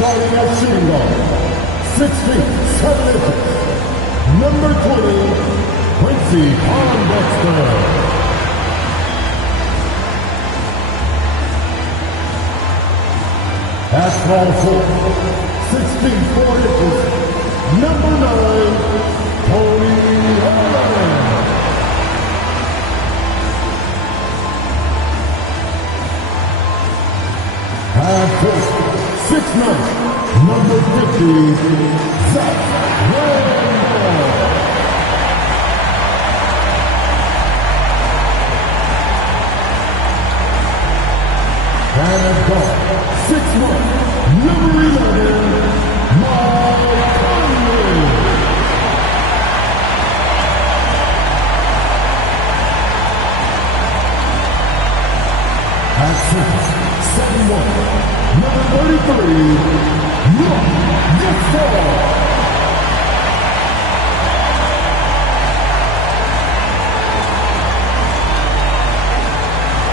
Starting at shooting guard, 6 feet 7 inches, number 20, Quincy Pondexter. At small forward, 6 feet 4 inches, number 9, Tony Allen. At first, 6'9", number 50, Zach Randolph. And at guard, 6'1", number 11, Mike Conley. At center, 7'1", number 33, Mark Gasol.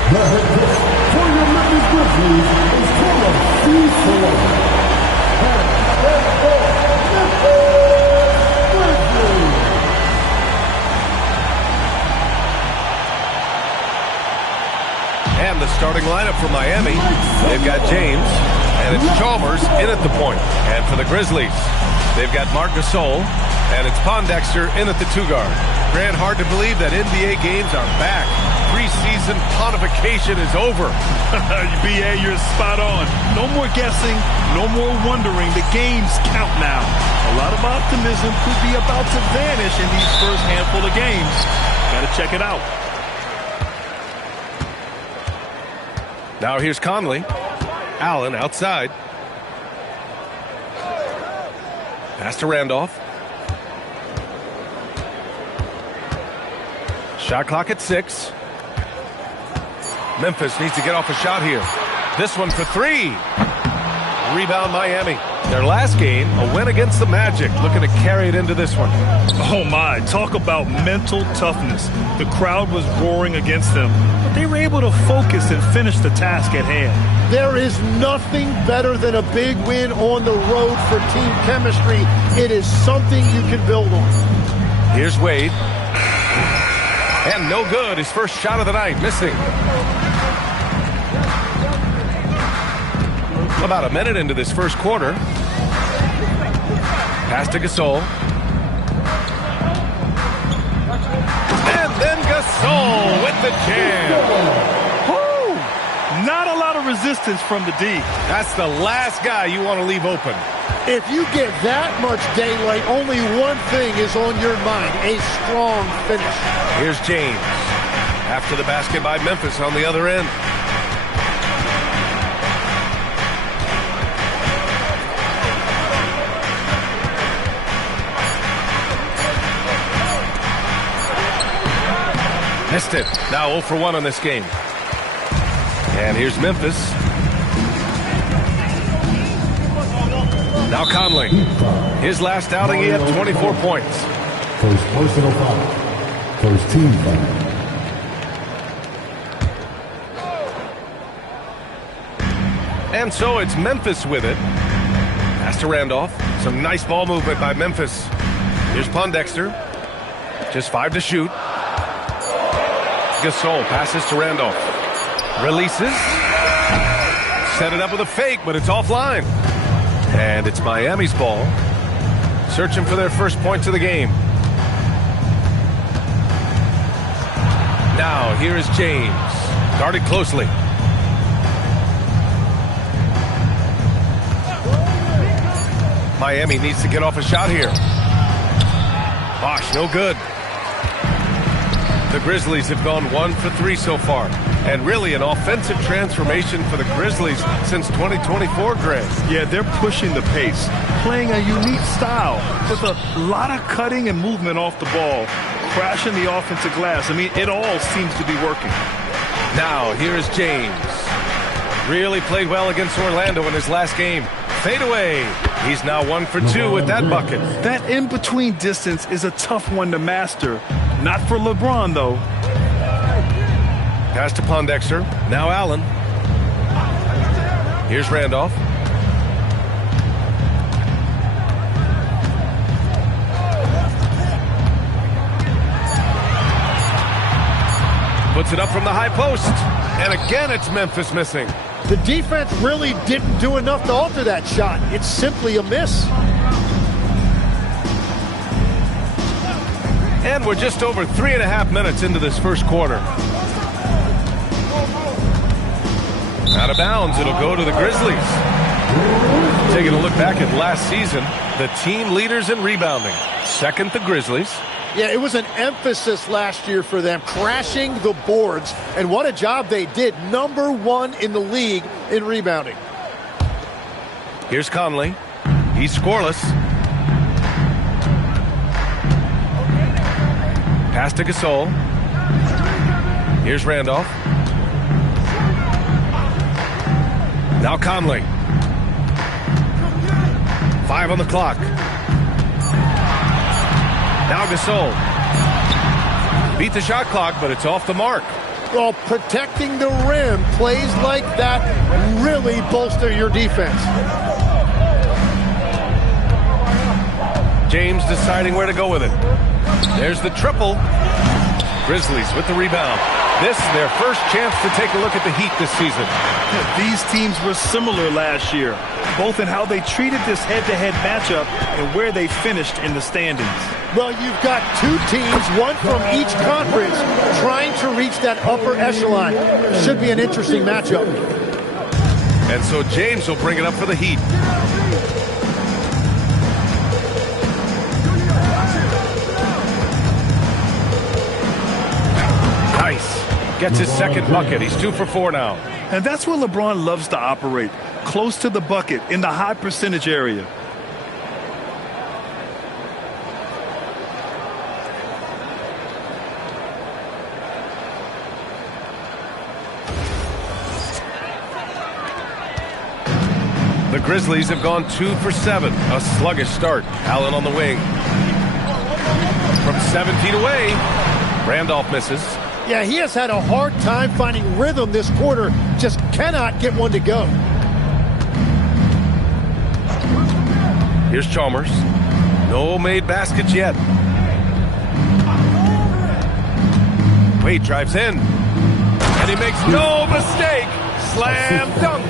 The head coach for your Memphis Grizzlies is Toro C4. And let's go, Memphis Grizzlies! And the starting lineup for Miami, they've got James, and it's Chalmers in at the point. And for the Grizzlies, they've got Marc Gasol, and it's Pondexter in at the 2-guard. Grant, hard to believe that NBA games are back. Preseason pontification is over. BA, you're spot on. No more guessing, no more wondering. The games count now. A lot of optimism could be about to vanish in these first handful of games. Gotta check it out. Now here's Conley. Allen outside. Pass to Randolph. Shot clock at 6. Memphis needs to get off a shot here. This one for 3. Rebound Miami. Their last game, a win against the Magic, looking to carry it into this one. Oh my, talk about mental toughness. The crowd was roaring against them, but they were able to focus and finish the task at hand. There is nothing better than a big win on the road for team chemistry. It is something you can build on. Here's Wade. And no good. His first shot of the night, missing. About a minute into this first quarter. Pass to Gasol. And then Gasol with the jam. Woo! Not a lot of resistance from the D. That's the last guy you want to leave open. If you get that much daylight, only one thing is on your mind, a strong finish. Here's James. After the basket by Memphis on the other end. Missed it. Now 0 for 1 on this game. And here's Memphis. Now Conley. His last outing, he had 24 points. First personal foul. First team foul. And so it's Memphis with it. Pass to Randolph. Some nice ball movement by Memphis. Here's Pondexter. Just 5 to shoot. Gasol passes to Randolph. Releases. Set it up with a fake, but it's offline. And it's Miami's ball. Searching for their first points of the game. Now, here is James. Guarded closely. Miami needs to get off a shot here. Bosh, no good. The Grizzlies have gone 1 for 3 so far. And really an offensive transformation for the Grizzlies since 2024, Greg. Yeah, they're pushing the pace, playing a unique style with a lot of cutting and movement off the ball, crashing the offensive glass. I mean, it all seems to be working. Now, here is James. Really played well against Orlando in his last game. fadeaway. He's now 1 for 2 with that bucket. That in-between distance is a tough one to master. Not for LeBron, though. Pass to Pondexter. Now Allen. Here's Randolph. Puts it up from the high post. And again, it's Memphis missing. The defense really didn't do enough to alter that shot. It's simply a miss. And we're just over 3.5 minutes into this first quarter. Out of bounds, it'll go to the Grizzlies. Taking a look back at last season, the team leaders in rebounding. Second, the Grizzlies. Yeah, it was an emphasis last year for them, crashing the boards. And what a job they did. Number 1 in the league in rebounding. Here's Conley. He's scoreless. Pass to Gasol. Here's Randolph. Now Conley. 5 on the clock. Now Gasol. Beat the shot clock, but it's off the mark. Well, protecting the rim, plays like that really bolster your defense. James deciding where to go with it. There's the triple. Grizzlies with the rebound. This is their first chance to take a look at the Heat this season. These teams were similar last year, both in how they treated this head-to-head matchup and where they finished in the standings. Well, you've got 2 teams, one from each conference, trying to reach that upper echelon. Should be an interesting matchup. And so James will bring it up for the Heat. Nice. Gets his second bucket. He's 2 for 4 now. And that's where LeBron loves to operate, close to the bucket in the high percentage area. The Grizzlies have gone 2 for 7. A sluggish start. Allen on the wing. From 7 feet away, Randolph misses. Yeah, he has had a hard time finding rhythm this quarter. Just cannot get one to go. Here's Chalmers. No made baskets yet. Wade drives in. And he makes no mistake. Slam dunk.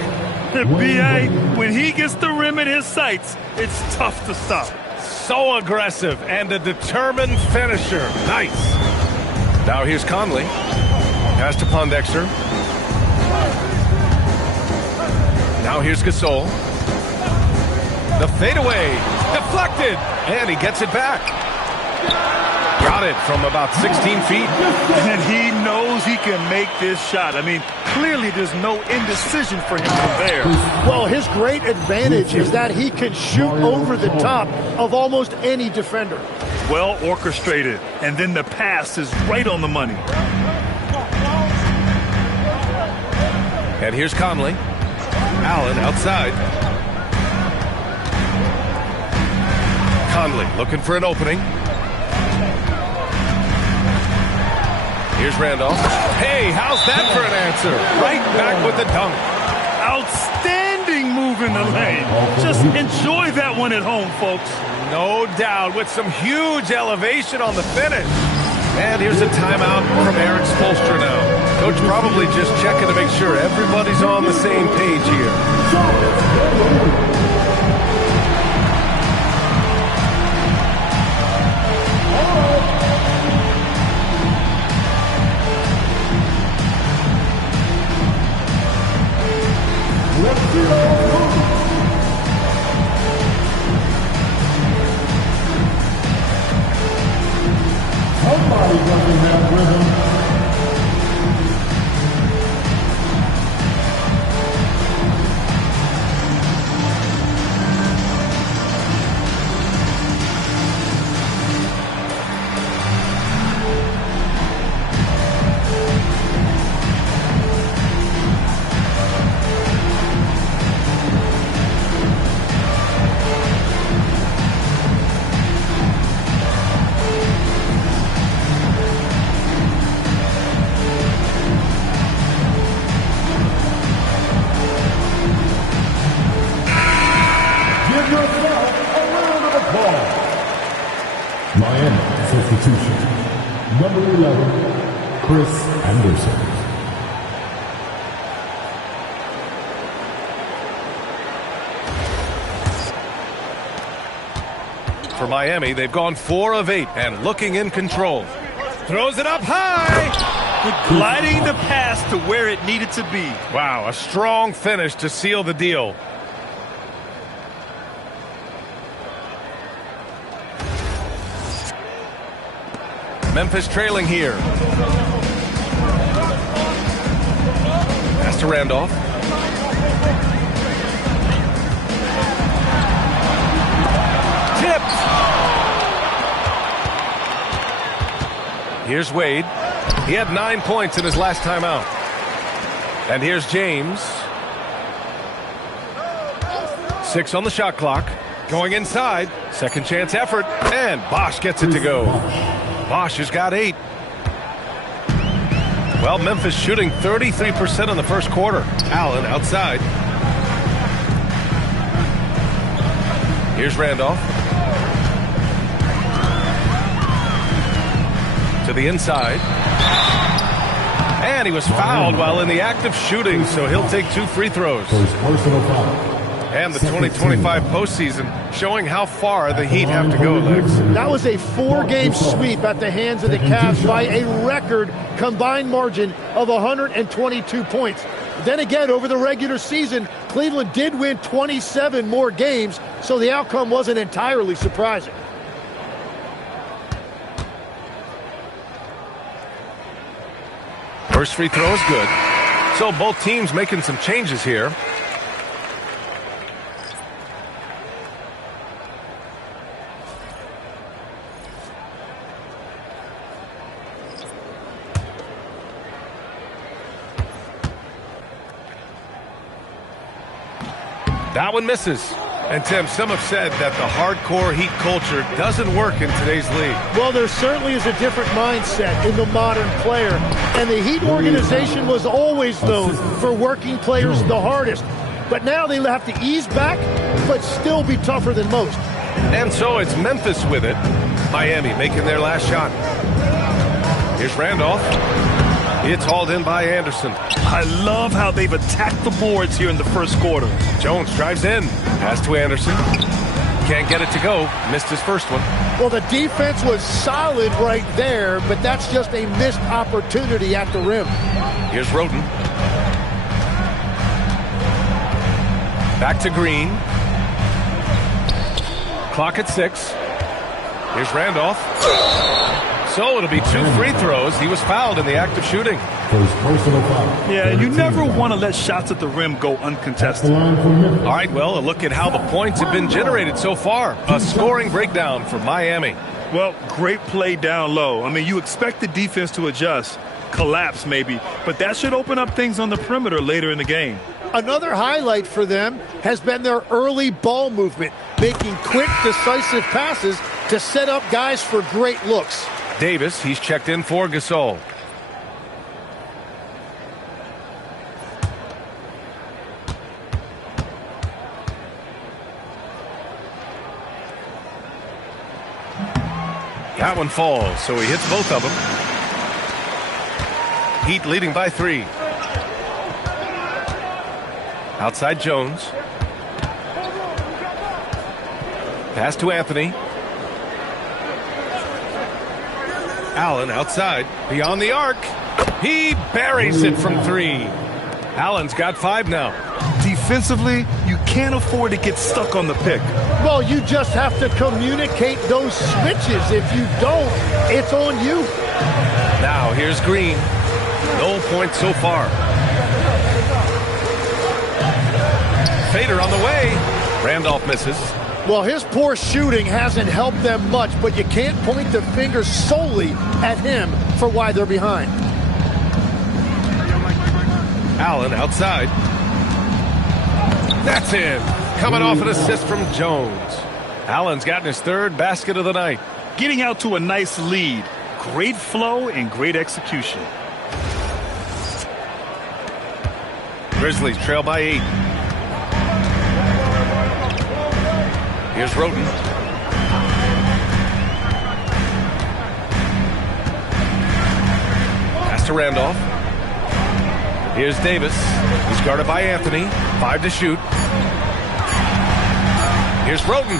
B.A., when he gets the rim in his sights, it's tough to stop. So aggressive and a determined finisher. Nice. Now here's Conley. Pass to Pondexter. Now here's Gasol. The fadeaway. Deflected. And he gets it back. Got it from about 16 feet. And he knows he can make this shot. I mean, clearly there's no indecision for him from there. Well, his great advantage is that he can shoot over the top of almost any defender. Well orchestrated. And then the pass is right on the money. And here's Conley. Allen outside. Conley looking for an opening. Here's Randolph. Hey, how's that for an answer? Right back with the dunk. Outstanding move in the lane. Just enjoy that one at home, folks. No doubt, with some huge elevation on the finish. And here's a timeout from Eric Spoelstra now. Coach probably just checking to make sure everybody's on the same page here. Somebody doesn't have rhythm. 11, Chris Anderson. For Miami, they've gone 4 of 8 and looking in control. Throws it up high. Gliding the pass to where it needed to be. Wow, a strong finish to seal the deal. Memphis trailing here. Pass to Randolph. Tipped. Here's Wade. He had 9 points in his last time out. And here's James. 6 on the shot clock. Going inside. Second chance effort. And Bosch gets it to go. Bosch has got 8. Well, Memphis shooting 33% in the first quarter. Allen outside. Here's Randolph. To the inside. And he was fouled while in the act of shooting, so he'll take 2 free throws. Personal foul. And the 2025 postseason showing how far the Heat have to go, Legs. That was a 4-game sweep at the hands of the Cavs by a record combined margin of 122 points. Then again, over the regular season, Cleveland did win 27 more games, so the outcome wasn't entirely surprising. First free throw is good. So both teams making some changes here. That one misses. And Tim, some have said that the hardcore Heat culture doesn't work in today's league. Well, there certainly is a different mindset in the modern player. And the Heat organization was always known for working players the hardest. But now they have to ease back, but still be tougher than most. And so it's Memphis with it. Miami making their last shot. Here's Randolph. It's hauled in by Anderson. I love how they've attacked the boards here in the first quarter. Jones drives in. Pass to Anderson. Can't get it to go. Missed his first one. Well, the defense was solid right there, but that's just a missed opportunity at the rim. Here's Roden. Back to Green. Clock at 6. Here's Randolph. So it'll be 2 free throws. He was fouled in the act of shooting. First personal foul. Yeah, and you never want to let shots at the rim go uncontested. All right, well, a look at how the points have been generated so far. A scoring breakdown for Miami. Well, great play down low. I mean, you expect the defense to adjust, collapse maybe, but that should open up things on the perimeter later in the game. Another highlight for them has been their early ball movement, making quick, decisive passes to set up guys for great looks. Davis, he's checked in for Gasol. That one falls, so he hits both of them. Heat leading by 3. Outside Jones. Pass to Anthony. Allen outside, beyond the arc. He buries it from 3. Allen's got 5 now. Defensively, you can't afford to get stuck on the pick. Well, you just have to communicate those switches. If you don't, it's on you. Now here's Green. No points so far. Fader on the way. Randolph misses. Well, his poor shooting hasn't helped them much, but you can't point the finger solely at him for why they're behind. Allen outside. That's in. Coming off an assist from Jones. Allen's gotten his 3rd basket of the night. Getting out to a nice lead. Great flow and great execution. Grizzlies trail by 8. Here's Roden. to Randolph. Here's Davis. He's guarded by Anthony. 5 to shoot. Here's Roden.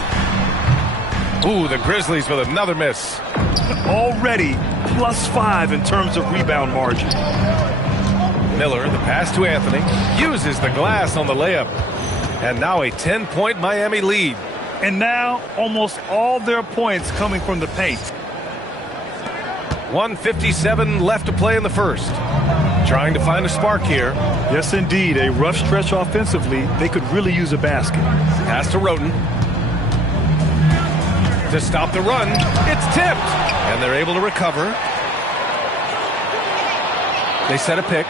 Ooh, the Grizzlies with another miss. Already +5 in terms of rebound margin. Miller, the pass to Anthony, uses the glass on the layup. And now a 10-point Miami lead. And now almost all their points coming from the paint. 1:57 left to play in the first. Trying to find a spark here. Yes, indeed. A rough stretch offensively. They could really use a basket. Pass to Roden. To stop the run, it's tipped. And they're able to recover. They set a pick.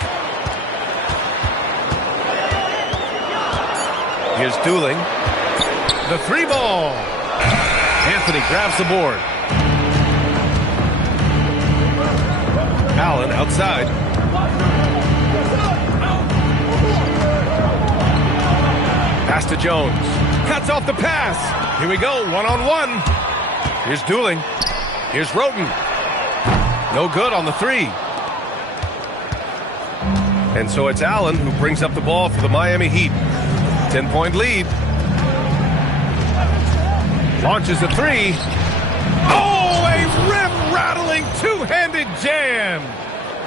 Here's Dooling. The 3-ball. Anthony grabs the board. Allen outside. Pass to Jones. Cuts off the pass. Here we go, one-on-one. Here's Dooling. Here's Roden. No good on the 3. And so it's Allen who brings up the ball for the Miami Heat. 10-point lead. Launches a 3. Oh, a rim-rattling two-handed jam.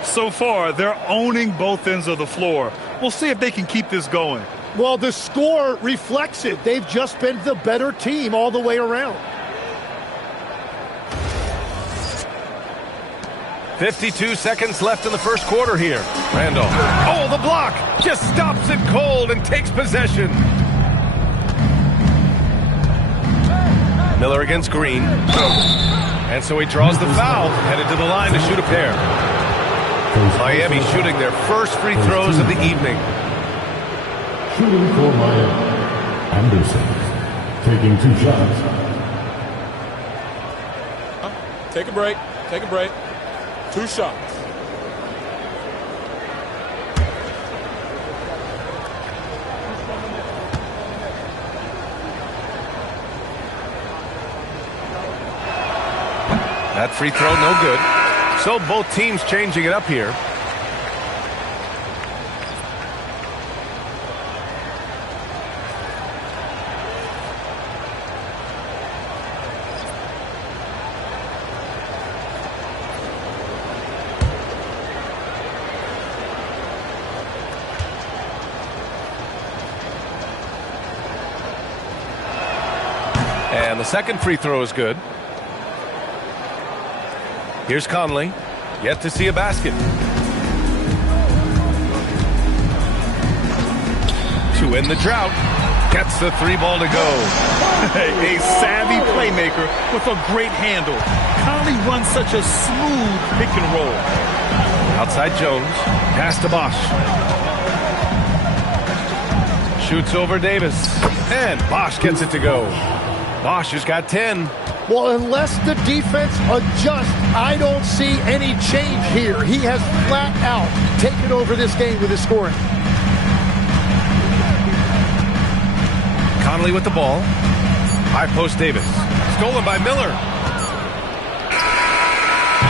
So far, they're owning both ends of the floor. We'll see if they can keep this going. Well, the score reflects it. They've just been the better team all the way around. 52 seconds left in the first quarter here. Randolph. Oh, the block. Just stops it cold and takes possession. Miller against Green. And so he draws the foul, headed to the line to shoot a pair. Miami shooting their first free throws of the evening. Shooting for Miami. Anderson taking 2 shots. Take a break. Take a break. 2 shots. That free throw no good. So both teams changing it up here. And the second free throw is good. Here's Conley. Yet to see a basket. To end the drought. Gets the 3-ball to go. A savvy playmaker with a great handle. Conley runs such a smooth pick and roll. Outside Jones. Pass to Bosch. Shoots over Davis. And Bosch gets it to go. Bosch has got 10. Well, unless the defense adjusts, I don't see any change here. He has flat out taken over this game with his scoring. Conley with the ball. High post Davis. Stolen by Miller.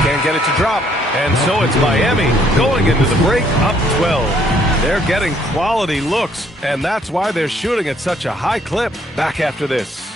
Can't get it to drop. And so it's Miami going into the break up 12. They're getting quality looks, and that's why they're shooting at such a high clip. Back after this.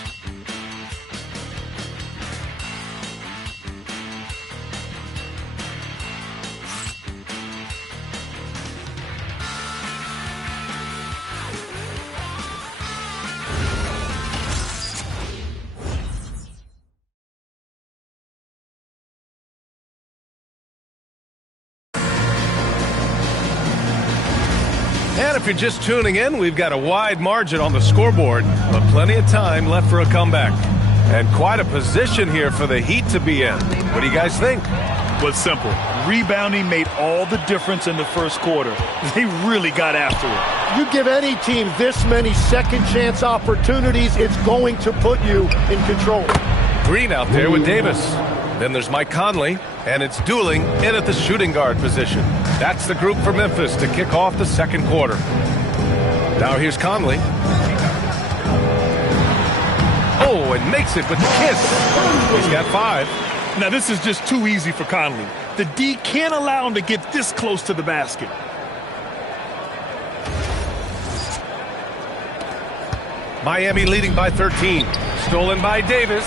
And if you're just tuning in, we've got a wide margin on the scoreboard, but plenty of time left for a comeback. And quite a position here for the Heat to be in. What do you guys think? Well, it's simple. Rebounding made all the difference in the first quarter. They really got after it. You give any team this many second chance opportunities, it's going to put you in control. Green out there with Davis. Then there's Mike Conley, and it's Dooling in at the shooting guard position. That's the group for Memphis to kick off the second quarter. Now here's Conley. Oh, and makes it with the kiss. He's got 5. Now, this is just too easy for Conley. The D can't allow him to get this close to the basket. Miami leading by 13. Stolen by Davis.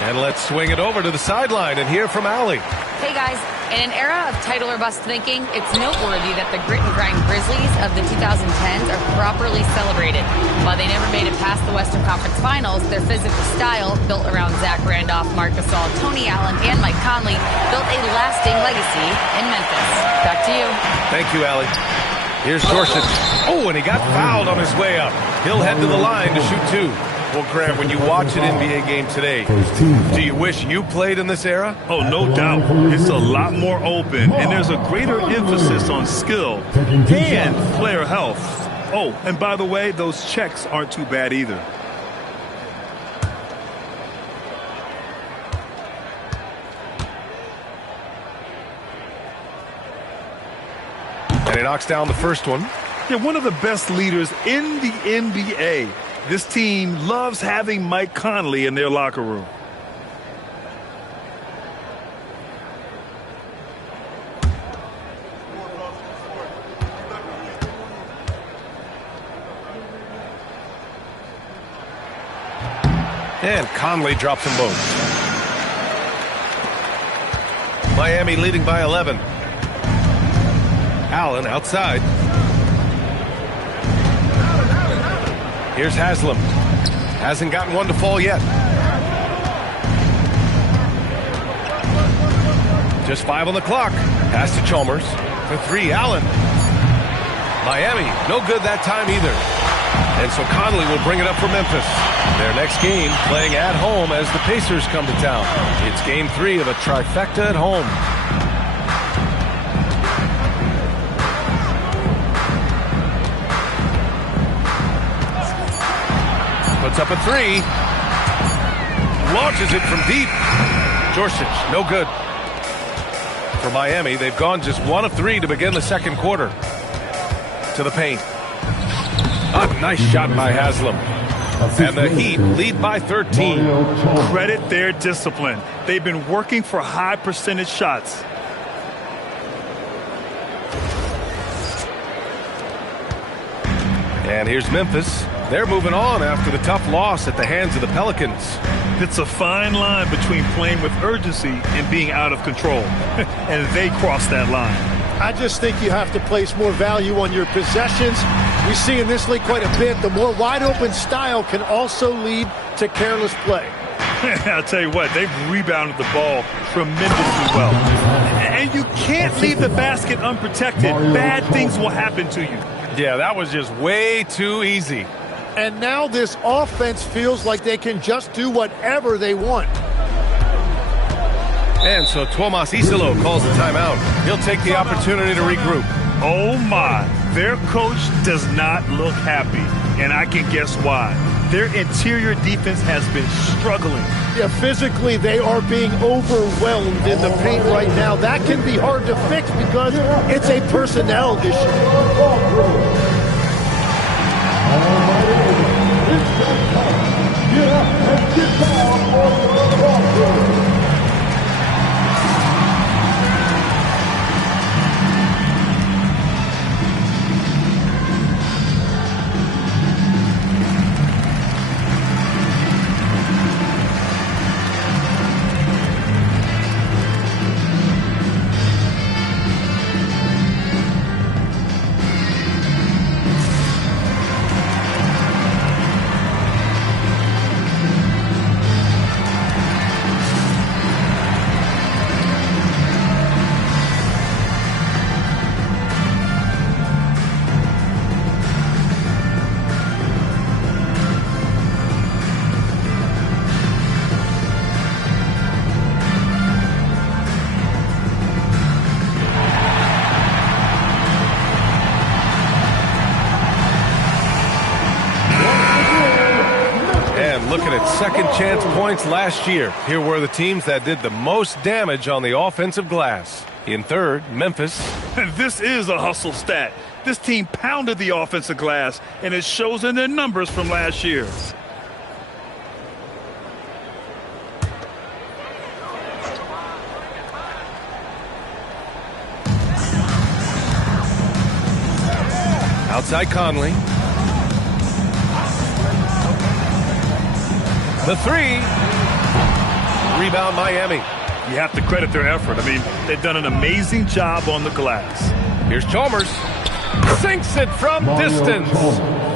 And let's swing it over to the sideline and hear from Allie. Hey guys, in an era of title or bust thinking, it's noteworthy that the grit and grind Grizzlies of the 2010s are properly celebrated. While they never made it past the Western Conference Finals, their physical style, built around Zach Randolph, Marc Gasol, Tony Allen, and Mike Conley, built a lasting legacy in Memphis. Back to you. Thank you, Allie. Here's Gorsuch. Oh, and he got fouled on his way up. He'll head to the line to shoot two. Well, Grant, when you watch an NBA game today, do you wish you played in this era? Oh, no doubt. It's a lot more open, and there's a greater emphasis on skill and player health. Oh, and by the way, those checks aren't too bad either. And he knocks down the first one. They're one of the best leaders in the NBA. This team loves having Mike Conley in their locker room. And Conley drops them both. Miami leading by 11. Allen outside. Here's Haslam. Hasn't gotten one to fall yet. Just 5 on the clock. Pass to Chalmers. For 3, Allen. Miami, no good that time either. And so Conley will bring it up for Memphis. Their next game playing at home as the Pacers come to town. It's game 3 of a trifecta at home. Puts up a 3. Launches it from deep. Gorsuch, no good. For Miami, they've gone just 1 of 3 to begin the second quarter. To the paint. A nice shot by Haslam. And the Heat lead by 13. Credit their discipline. They've been working for high percentage shots. And here's Memphis. They're moving on after the tough loss at the hands of the Pelicans. It's a fine line between playing with urgency and being out of control. And they cross that line. I just think you have to place more value on your possessions. We see in this league quite a bit. The more wide open style can also lead to careless play. I'll tell you what, they've rebounded the ball tremendously well. And you can't leave the basket unprotected. Bad things will happen to you. Yeah, that was just way too easy. And now this offense feels like they can just do whatever they want. And so Tomas Isolo calls the timeout. He'll take the opportunity to regroup. Oh my, their coach does not look happy, and I can guess why. Their interior defense has been struggling. Yeah, physically they are being overwhelmed in the paint right now. That can be hard to fix because it's a personnel issue. Looking at second chance points last year. Here were the teams that did the most damage on the offensive glass. In third, Memphis. This is a hustle stat. This team pounded the offensive glass, and it shows in their numbers from last year. Outside Conley. The three. Rebound Miami. You have to credit their effort. I mean, they've done an amazing job on the glass. Here's Chalmers. Sinks it from distance.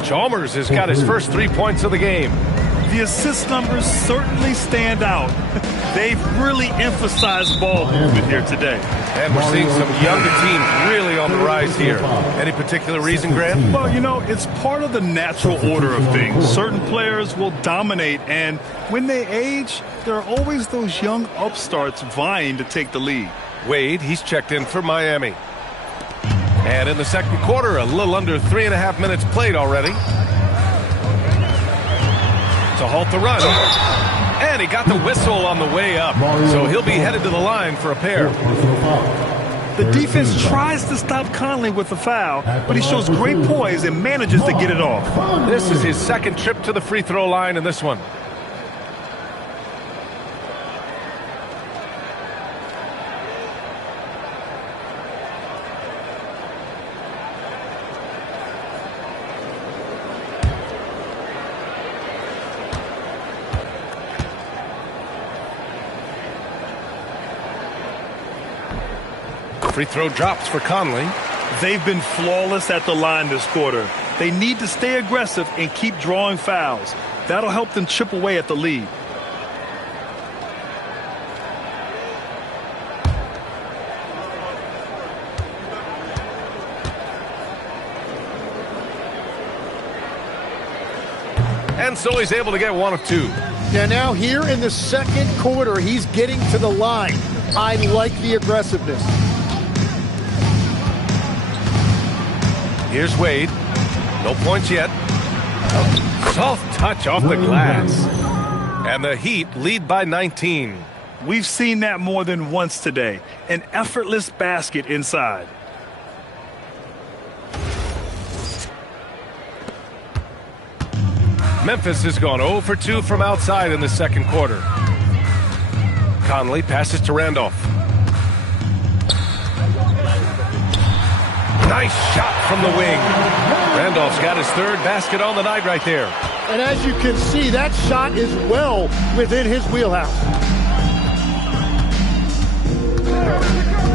Chalmers has got his first 3 points of the game. The assist numbers certainly stand out. They've really emphasized ball movement here today. And we're seeing some younger teams really on the rise here. Any particular reason, Grant? Well, you know, it's part of the natural order of things. Certain players will dominate, and when they age, there are always those young upstarts vying to take the lead. Wade, he's checked in for Miami. And in the second quarter, a little under 3.5 minutes played already. To halt the run. And he got the whistle on the way up. So he'll be headed to the line for a pair. The defense tries to stop Conley with a foul, but he shows great poise and manages to get it off. This is his second trip to the free throw line in this one. Free throw drops for Conley. They've been flawless at the line this quarter. They need to stay aggressive and keep drawing fouls. That'll help them chip away at the lead. And so he's able to get one of two. Yeah, now here in the second quarter, he's getting to the line. I like the aggressiveness. Here's Wade. No points yet. Soft touch off the glass. And the Heat lead by 19. We've seen that more than once today. An effortless basket inside. Memphis has gone 0 for 2 from outside in the second quarter. Conley passes to Randolph. Nice shot from the wing. Randolph's got his third basket on the night right there. And as you can see, that shot is well within his wheelhouse.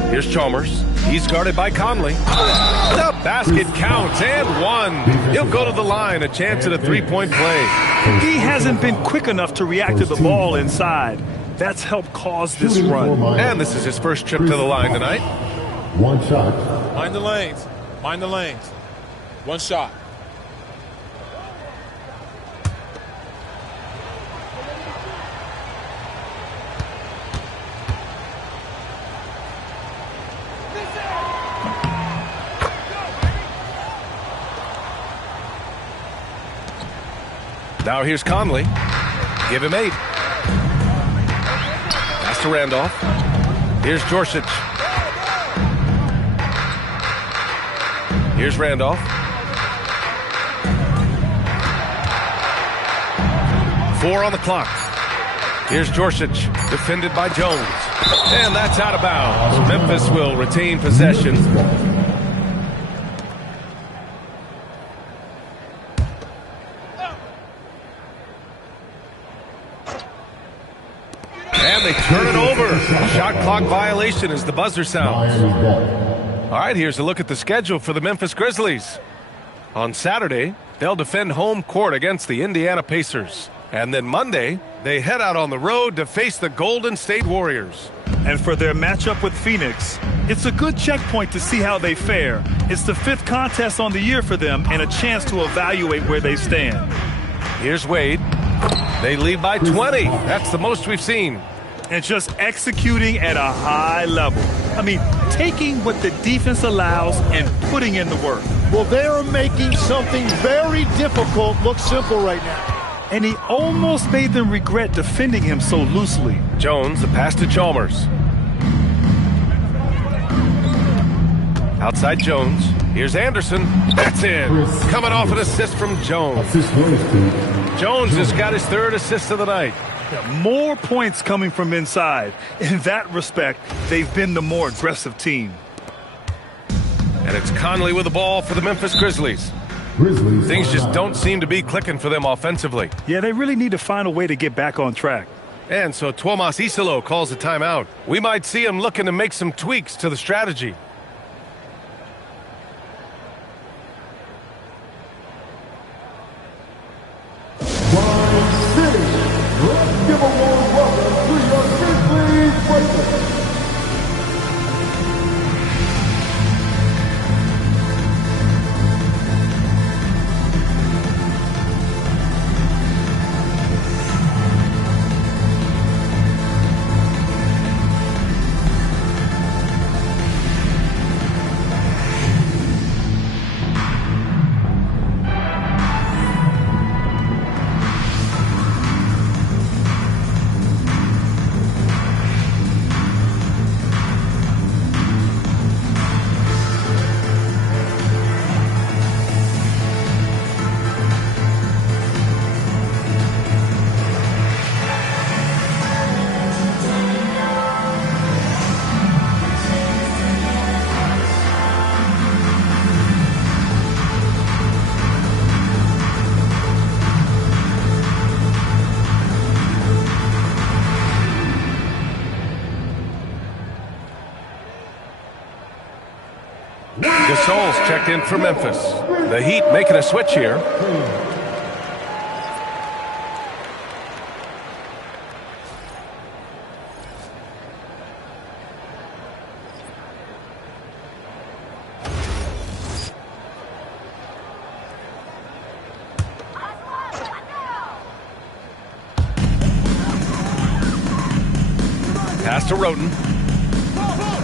Here's Chalmers. He's guarded by Conley. The basket counts and one. He'll go to the line, a chance at a three-point play. He hasn't been quick enough to react to the ball inside. That's helped cause this run. And this is his first trip to the line tonight. One shot. Mind the lanes. Mind the lanes. One shot. Now here's Conley. Give him 8. Pass to Randolph. Here's Gorsuch. Here's Randolph. 4 on the clock. Here's Gorsuch, defended by Jones. And that's out of bounds. Memphis will retain possession. And they turn it over. Shot clock violation as the buzzer sounds. All right, here's a look at the schedule for the Memphis Grizzlies. On Saturday, they'll defend home court against the Indiana Pacers. And then Monday, they head out on the road to face the Golden State Warriors. And for their matchup with Phoenix, it's a good checkpoint to see how they fare. It's the 5th contest on the year for them and a chance to evaluate where they stand. Here's Wade. They lead by 20. That's the most we've seen. And just executing at a high level. I mean, taking what the defense allows and putting in the work. Well, they are making something very difficult look simple right now. And he almost made them regret defending him so loosely. Jones, a pass to Chalmers. Outside Jones. Here's Anderson. That's in. Coming off an assist from Jones. Jones has got his 3rd assist of the night. More points coming from inside. In that respect, they've been the more aggressive team. And it's Conley with the ball for the Memphis Grizzlies. Grizzlies. Things just don't seem to be clicking for them offensively. Yeah, they really need to find a way to get back on track. And so Tuomas Isalo calls a timeout. We might see him looking to make some tweaks to the strategy. Let's give a warm welcome to your Grizzlies breakfast. Gasol's checked in for Memphis. The Heat making a switch here. Pass to Roden.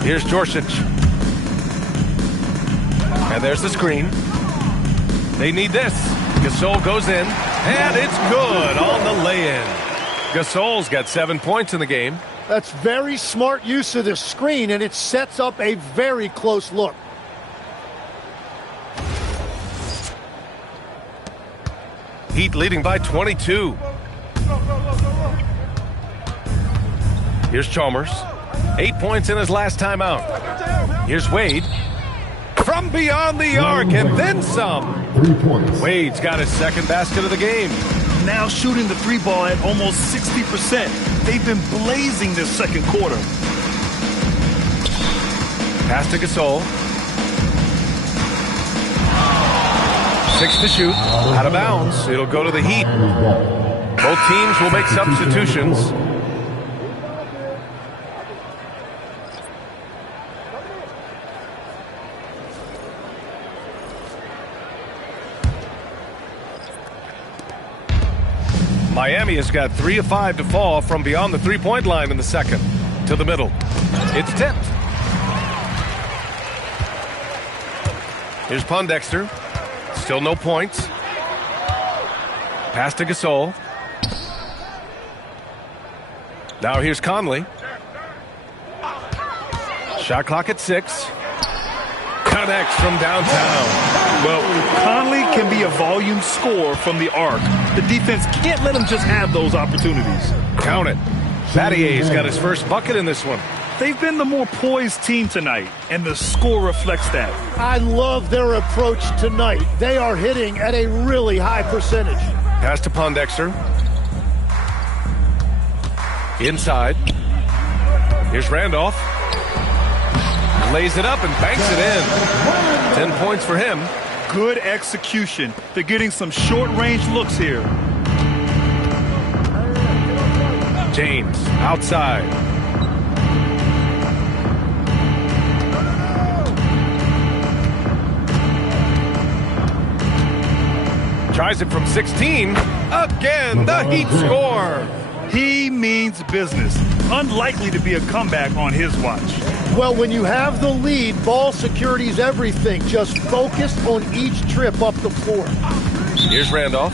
Here's Jorsic. And there's the screen. They need this. Gasol goes in, and it's good on the lay-in. Gasol's got 7 points in the game. That's very smart use of the screen, and it sets up a very close look. Heat leading by 22. Here's Chalmers. 8 points in his last time out. Here's Wade. From beyond the arc, and then some. 3 points. Wade's got his second basket of the game. Now shooting the three ball at almost 60%. They've been blazing this second quarter. Pass to Gasol. 6 to shoot. Out of bounds. It'll go to the Heat. Both teams will make substitutions. Miami has got 3 of 5 to fall from beyond the three-point line in the second. To the middle. It's tipped. Here's Pondexter. Still no points. Pass to Gasol. Now here's Conley. Shot clock at 6. Connects from downtown. Well, Conley can be a volume scorer from the arc. The defense can't let him just have those opportunities. Count it. Battier's got his first bucket in this one. They've been the more poised team tonight, and the score reflects that. I love their approach tonight. They are hitting at a really high percentage. Pass to Pondexter. Inside. Here's Randolph. Lays it up and banks it in. 10 points for him. Good execution. They're getting some short-range looks here. James outside. Tries it from 16. Again, the Heat score. He means business. Unlikely to be a comeback on his watch. Well, when you have the lead, ball security is everything. Just focus on each trip up the floor. Here's Randolph.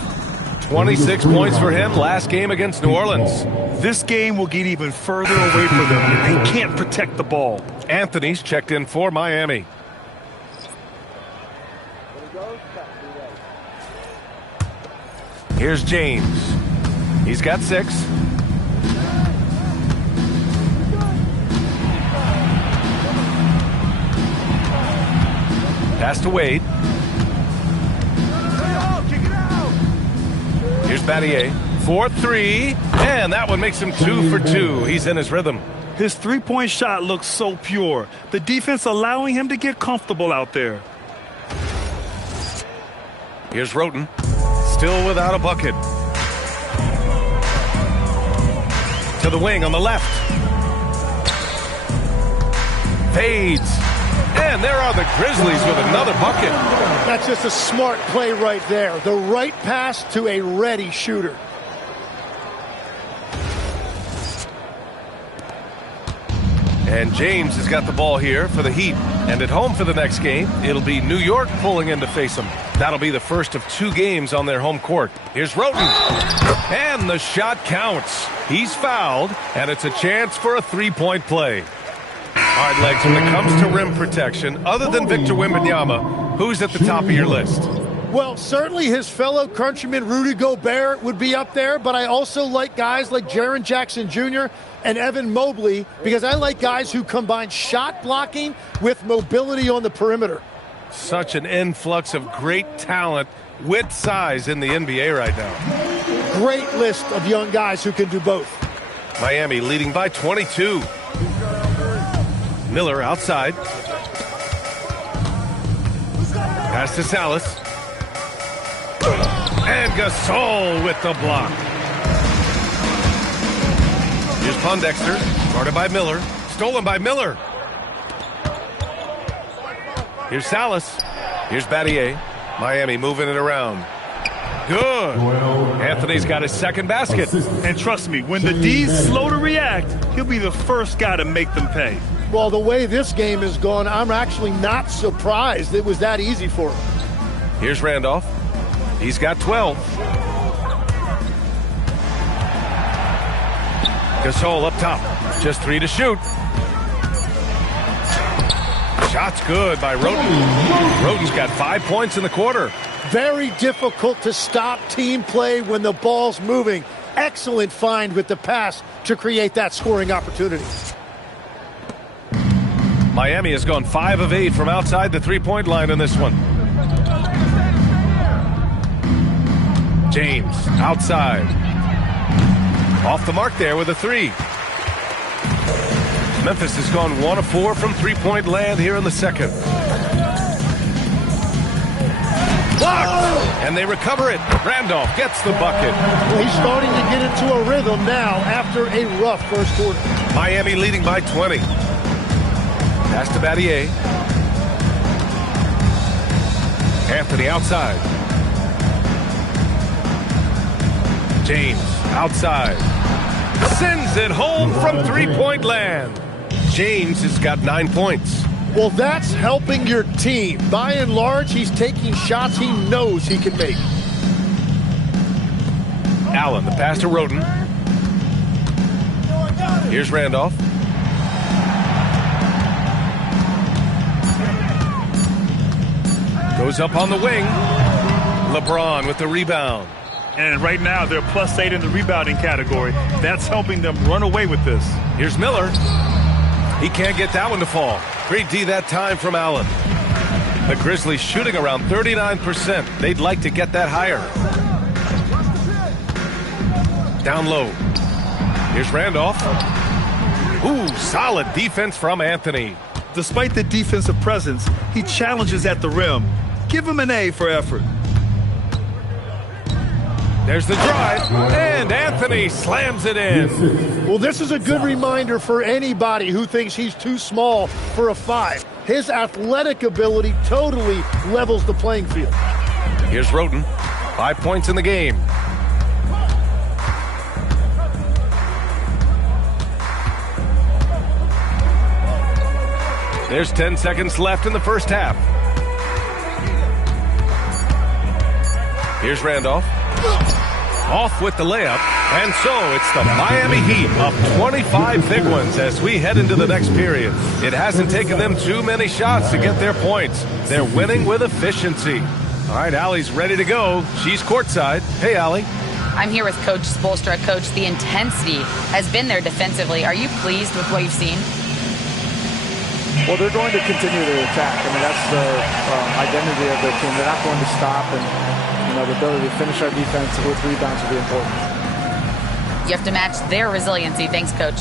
26 points for him last game against New Orleans. This game will get even further away from them if they can't protect the ball. Anthony's checked in for Miami. Here's James. He's got 6. Pass to Wade. Battier for 3, and that one makes him 2 for 2. He's in his rhythm. His three-point shot looks so pure. The defense allowing him to get comfortable out there. Here's Roten, still without a bucket. To the wing on the left. Fades. And there are the Grizzlies with another bucket. That's just a smart play right there. The right pass to a ready shooter. And James has got the ball here for the Heat. And at home for the next game, it'll be New York pulling in to face them. That'll be the first of 2 games on their home court. Here's Roten. And the shot counts. He's fouled, and it's a chance for a 3-point play. All right, Legs, when it comes to rim protection, other than Victor Wembanyama, who's at the top of your list? Well, certainly his fellow countryman Rudy Gobert would be up there, but I also like guys like Jaren Jackson Jr. and Evan Mobley because I like guys who combine shot blocking with mobility on the perimeter. Such an influx of great talent with size in the NBA right now. Great list of young guys who can do both. Miami leading by 22. Miller outside. Pass to Salas. And Gasol with the block. Here's Pondexter, guarded by Miller. Stolen by Miller. Here's Salas. Here's Battier. Miami moving it around. Good. Anthony's got his second basket. And trust me, when the D's slow to react, he'll be the first guy to make them pay. Well, the way this game has gone, I'm actually not surprised it was that easy for him. Here's Randolph. He's got 12. Gasol up top. Just 3 to shoot. Shot's good by Roten. Roten's got 5 points in the quarter. Very difficult to stop team play when the ball's moving. Excellent find with the pass to create that scoring opportunity. Miami has gone 5 of 8 from outside the 3-point line in this one. James outside. Off the mark there with a 3. Memphis has gone 1 of 4 from 3-point land here in the second. Blocked! And they recover it. Randolph gets the bucket. Well, he's starting to get into a rhythm now after a rough first quarter. Miami leading by 20. Pass to Battier. Anthony outside. James outside. Sends it home from 3-point land. James has got 9 points. Well, that's helping your team. By and large, he's taking shots he knows he can make. Allen, the pass to Roten. Here's Randolph. Goes up on the wing. LeBron with the rebound. And right now, they're +8 in the rebounding category. That's helping them run away with this. Here's Miller. He can't get that one to fall. Great D that time from Allen. The Grizzlies shooting around 39%. They'd like to get that higher. Down low. Here's Randolph. Ooh, solid defense from Anthony. Despite the defensive presence, he challenges at the rim. Give him an A for effort. There's the drive, and Anthony slams it in. Well, this is a good reminder for anybody who thinks he's too small for a 5. His athletic ability totally levels the playing field. Here's Roten. 5 points in the game. There's 10 seconds left in the first half. Here's Randolph. Off with the layup. And so it's the Miami Heat up 25 big ones as we head into the next period. It hasn't taken them too many shots to get their points. They're winning with efficiency. All right, Allie's ready to go. She's courtside. Hey, Allie. I'm here with Coach Spoelstra. Coach, the intensity has been there defensively. Are you pleased with what you've seen? Well, they're going to continue to attack. I mean, that's the identity of their team. They're not going to stop. And The ability to finish our defense with rebounds will be important. You have to match their resiliency. Thanks, Coach.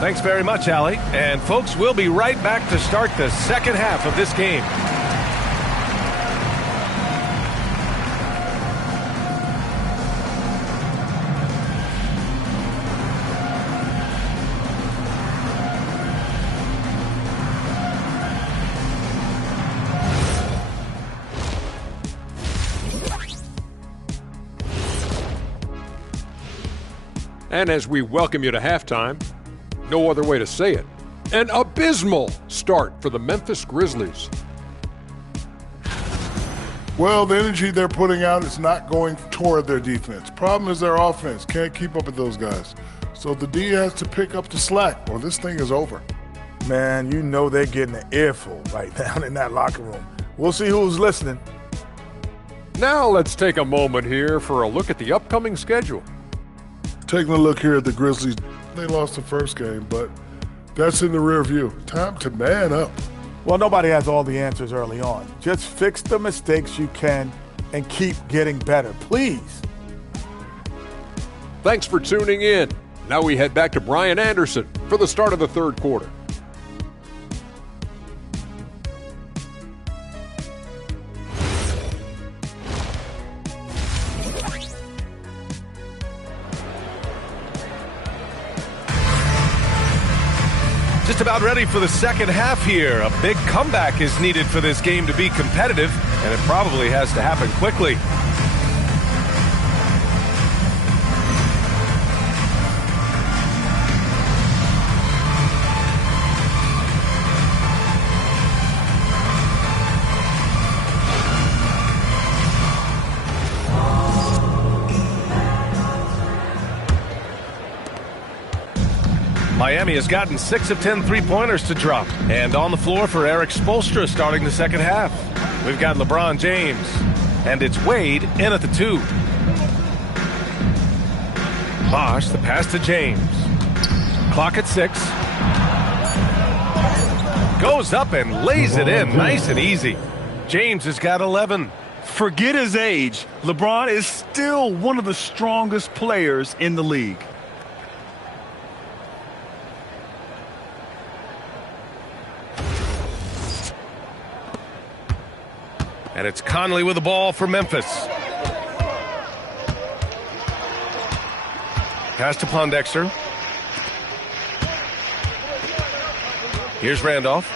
Thanks very much, Allie. And folks, we'll be right back to start the second half of this game. And as we welcome you to halftime, no other way to say it, an abysmal start for the Memphis Grizzlies. Well, the energy they're putting out is not going toward their defense. Problem is their offense can't keep up with those guys. So the D has to pick up the slack or this thing is over. Man, you know they're getting an earful right now in that locker room. We'll see who's listening. Now let's take a moment here for a look at the upcoming schedule. Taking a look here at the Grizzlies, they lost the first game, but that's in the rear view. Time to man up. Well, nobody has all the answers early on. Just fix the mistakes you can and keep getting better, please. Thanks for tuning in. Now we head back to Brian Anderson for the start of the third quarter. Just about ready for the second half here. A big comeback is needed for this game to be competitive, and it probably has to happen quickly. Miami has gotten 6 of 10 three-pointers to drop. And on the floor for Eric Spoelstra starting the second half. We've got LeBron James. And it's Wade in at the 2. Bosh, the pass to James. Clock at 6. Goes up and lays it in nice and easy. James has got 11. Forget his age. LeBron is still one of the strongest players in the league. And it's Conley with the ball for Memphis. Pass to Pondexter. Here's Randolph.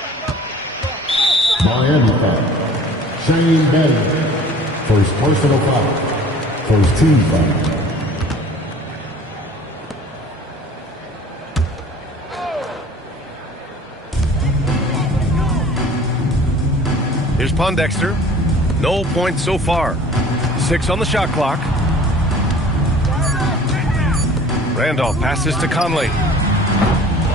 Miami foul. Shane Battier for his personal foul. For his team foul. Here's Pondexter. No points so far. 6 on the shot clock. Randolph passes to Conley.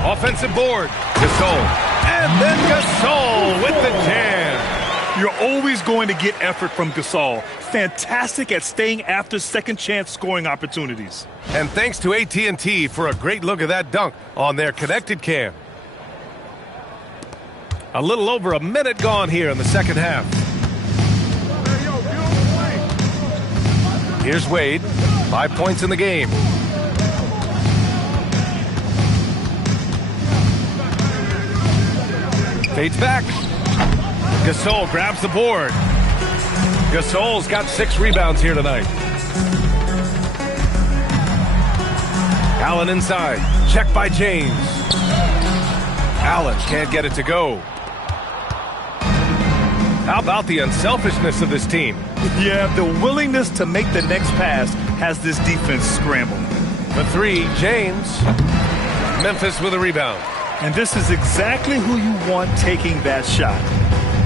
Offensive board. Gasol. And then Gasol with the jam. You're always going to get effort from Gasol. Fantastic at staying after second chance scoring opportunities. And thanks to AT&T for a great look at that dunk on their connected cam. A little over a minute gone here in the second half. Here's Wade. 5 points in the game. Fades back. Gasol grabs the board. Gasol's got 6 rebounds here tonight. Allen inside. Check by James. Allen can't get it to go. How about the unselfishness of this team? Yeah, the willingness to make the next pass has this defense scrambling. The 3, James. Memphis with a rebound. And this is exactly who you want taking that shot.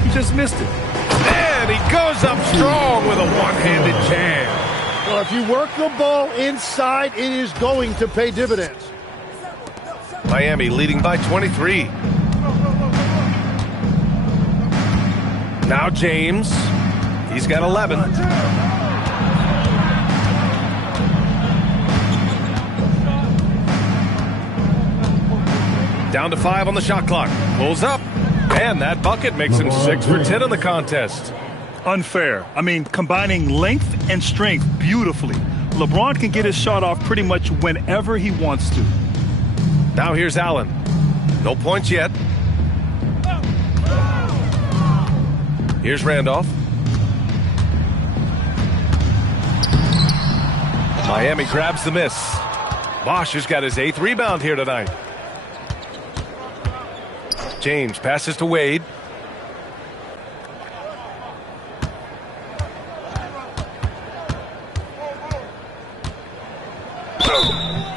He just missed it. And he goes up strong with a one-handed jam. Well, if you work the ball inside, it is going to pay dividends. Miami leading by 23. Now James. He's got 11. Down to 5 on the shot clock. Pulls up. And that bucket makes him 6 for 10 in the contest. Unfair. I mean, combining length and strength beautifully. LeBron can get his shot off pretty much whenever he wants to. Now here's Allen. No points yet. Here's Randolph. Miami grabs the miss. Bosch has got his 8th rebound here tonight. James passes to Wade.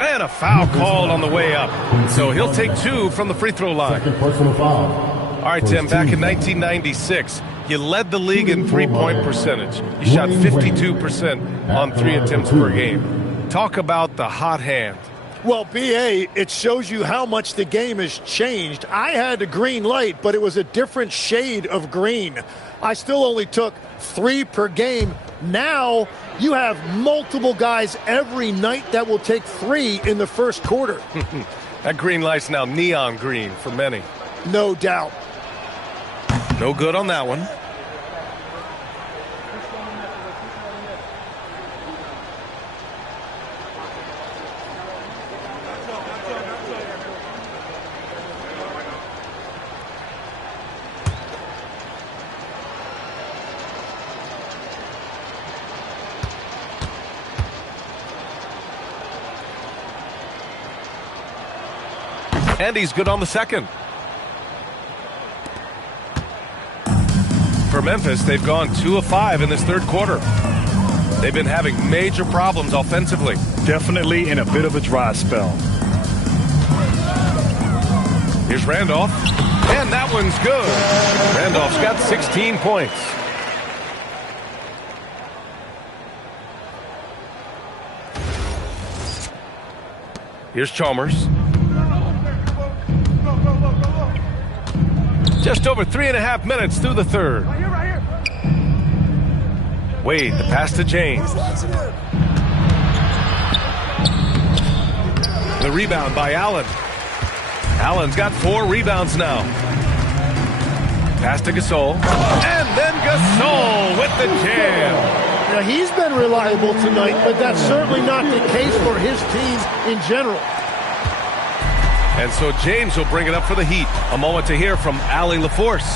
And a foul called on the way up. So he'll take 2 from the free throw line. Second personal foul. All right, Tim, back in 1996, you led the league in three-point percentage. You shot 52% on 3 attempts per game. Talk about the hot hand. Well, B.A., it shows you how much the game has changed. I had a green light, but it was a different shade of green. I still only took 3 per game. Now you have multiple guys every night that will take 3 in the first quarter. That green light's now neon green for many. No doubt. No good on that one. And he's good on the second. For Memphis, they've gone 2 of 5 in this third quarter. They've been having major problems offensively. Definitely in a bit of a dry spell. Here's Randolph. And that one's good. Randolph's got 16 points. Here's Chalmers. Just over 3.5 minutes through the third. Wade, the pass to James. The rebound by Allen. Allen's got 4 rebounds now. Pass to Gasol. And then Gasol with the jam. Now, he's been reliable tonight, but that's certainly not the case for his team in general. And so James will bring it up for the Heat. A moment to hear from Allie LaForce.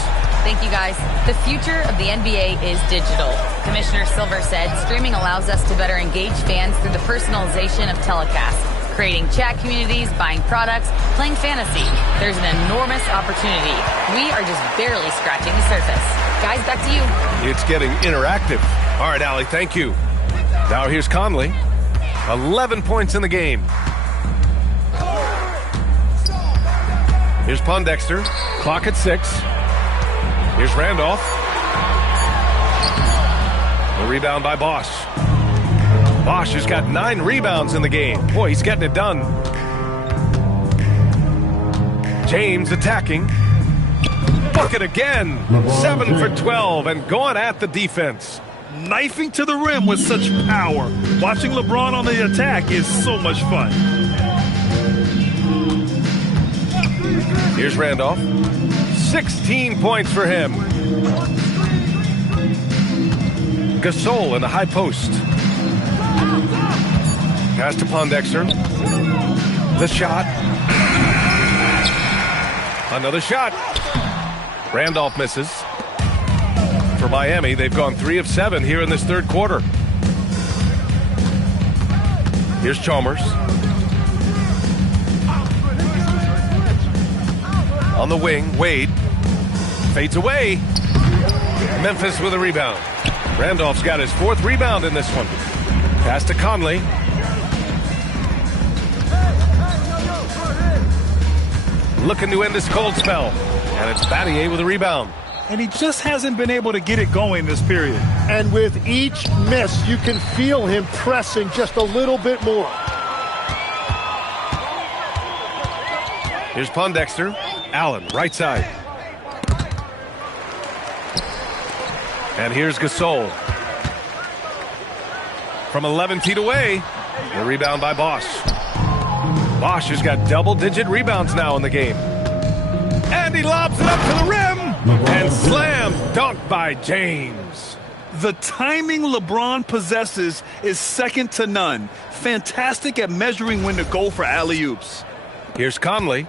Thank you, guys. The future of the NBA is digital. Commissioner Silver said streaming allows us to better engage fans through the personalization of telecasts, creating chat communities, buying products, playing fantasy. There's an enormous opportunity. We are just barely scratching the surface. Guys, back to you. It's getting interactive. All right, Allie, thank you. Now here's Conley. 11 points in the game. Here's Pondexter. Clock at 6. Here's Randolph. The rebound by Bosch. Bosch has got 9 rebounds in the game. Boy, he's getting it done. James attacking. Bucket again. 7 for 12 and going at the defense. Knifing to the rim with such power. Watching LeBron on the attack is so much fun. Here's Randolph. 16 points for him. Gasol in the high post. Pass to Pondexter. The shot. Another shot. Randolph misses. For Miami, they've gone 3 of 7 here in this third quarter. Here's Chalmers. On the wing, Wade fades away. Memphis with a rebound. Randolph's got his 4th rebound in this one. Pass to Conley. Looking to end this cold spell. And it's Battier with a rebound. And he just hasn't been able to get it going this period. And with each miss, you can feel him pressing just a little bit more. Here's Pondexter. Allen, right side. And here's Gasol. From 11 feet away, the rebound by Bosch. Bosch has got double-digit rebounds now in the game. And he lobs it up to the rim. And slam dunk by James. The timing LeBron possesses is second to none. Fantastic at measuring when to go for alley-oops. Here's Conley.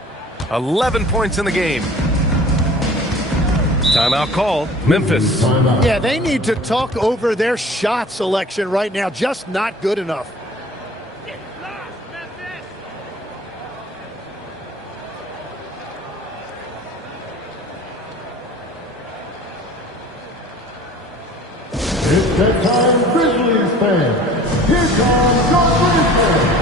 11 points in the game. Timeout call, Memphis. Yeah, they need to talk over their shot selection right now. Just not good enough. It's that time, Grizzlies fans. Here comes your Grizzlies.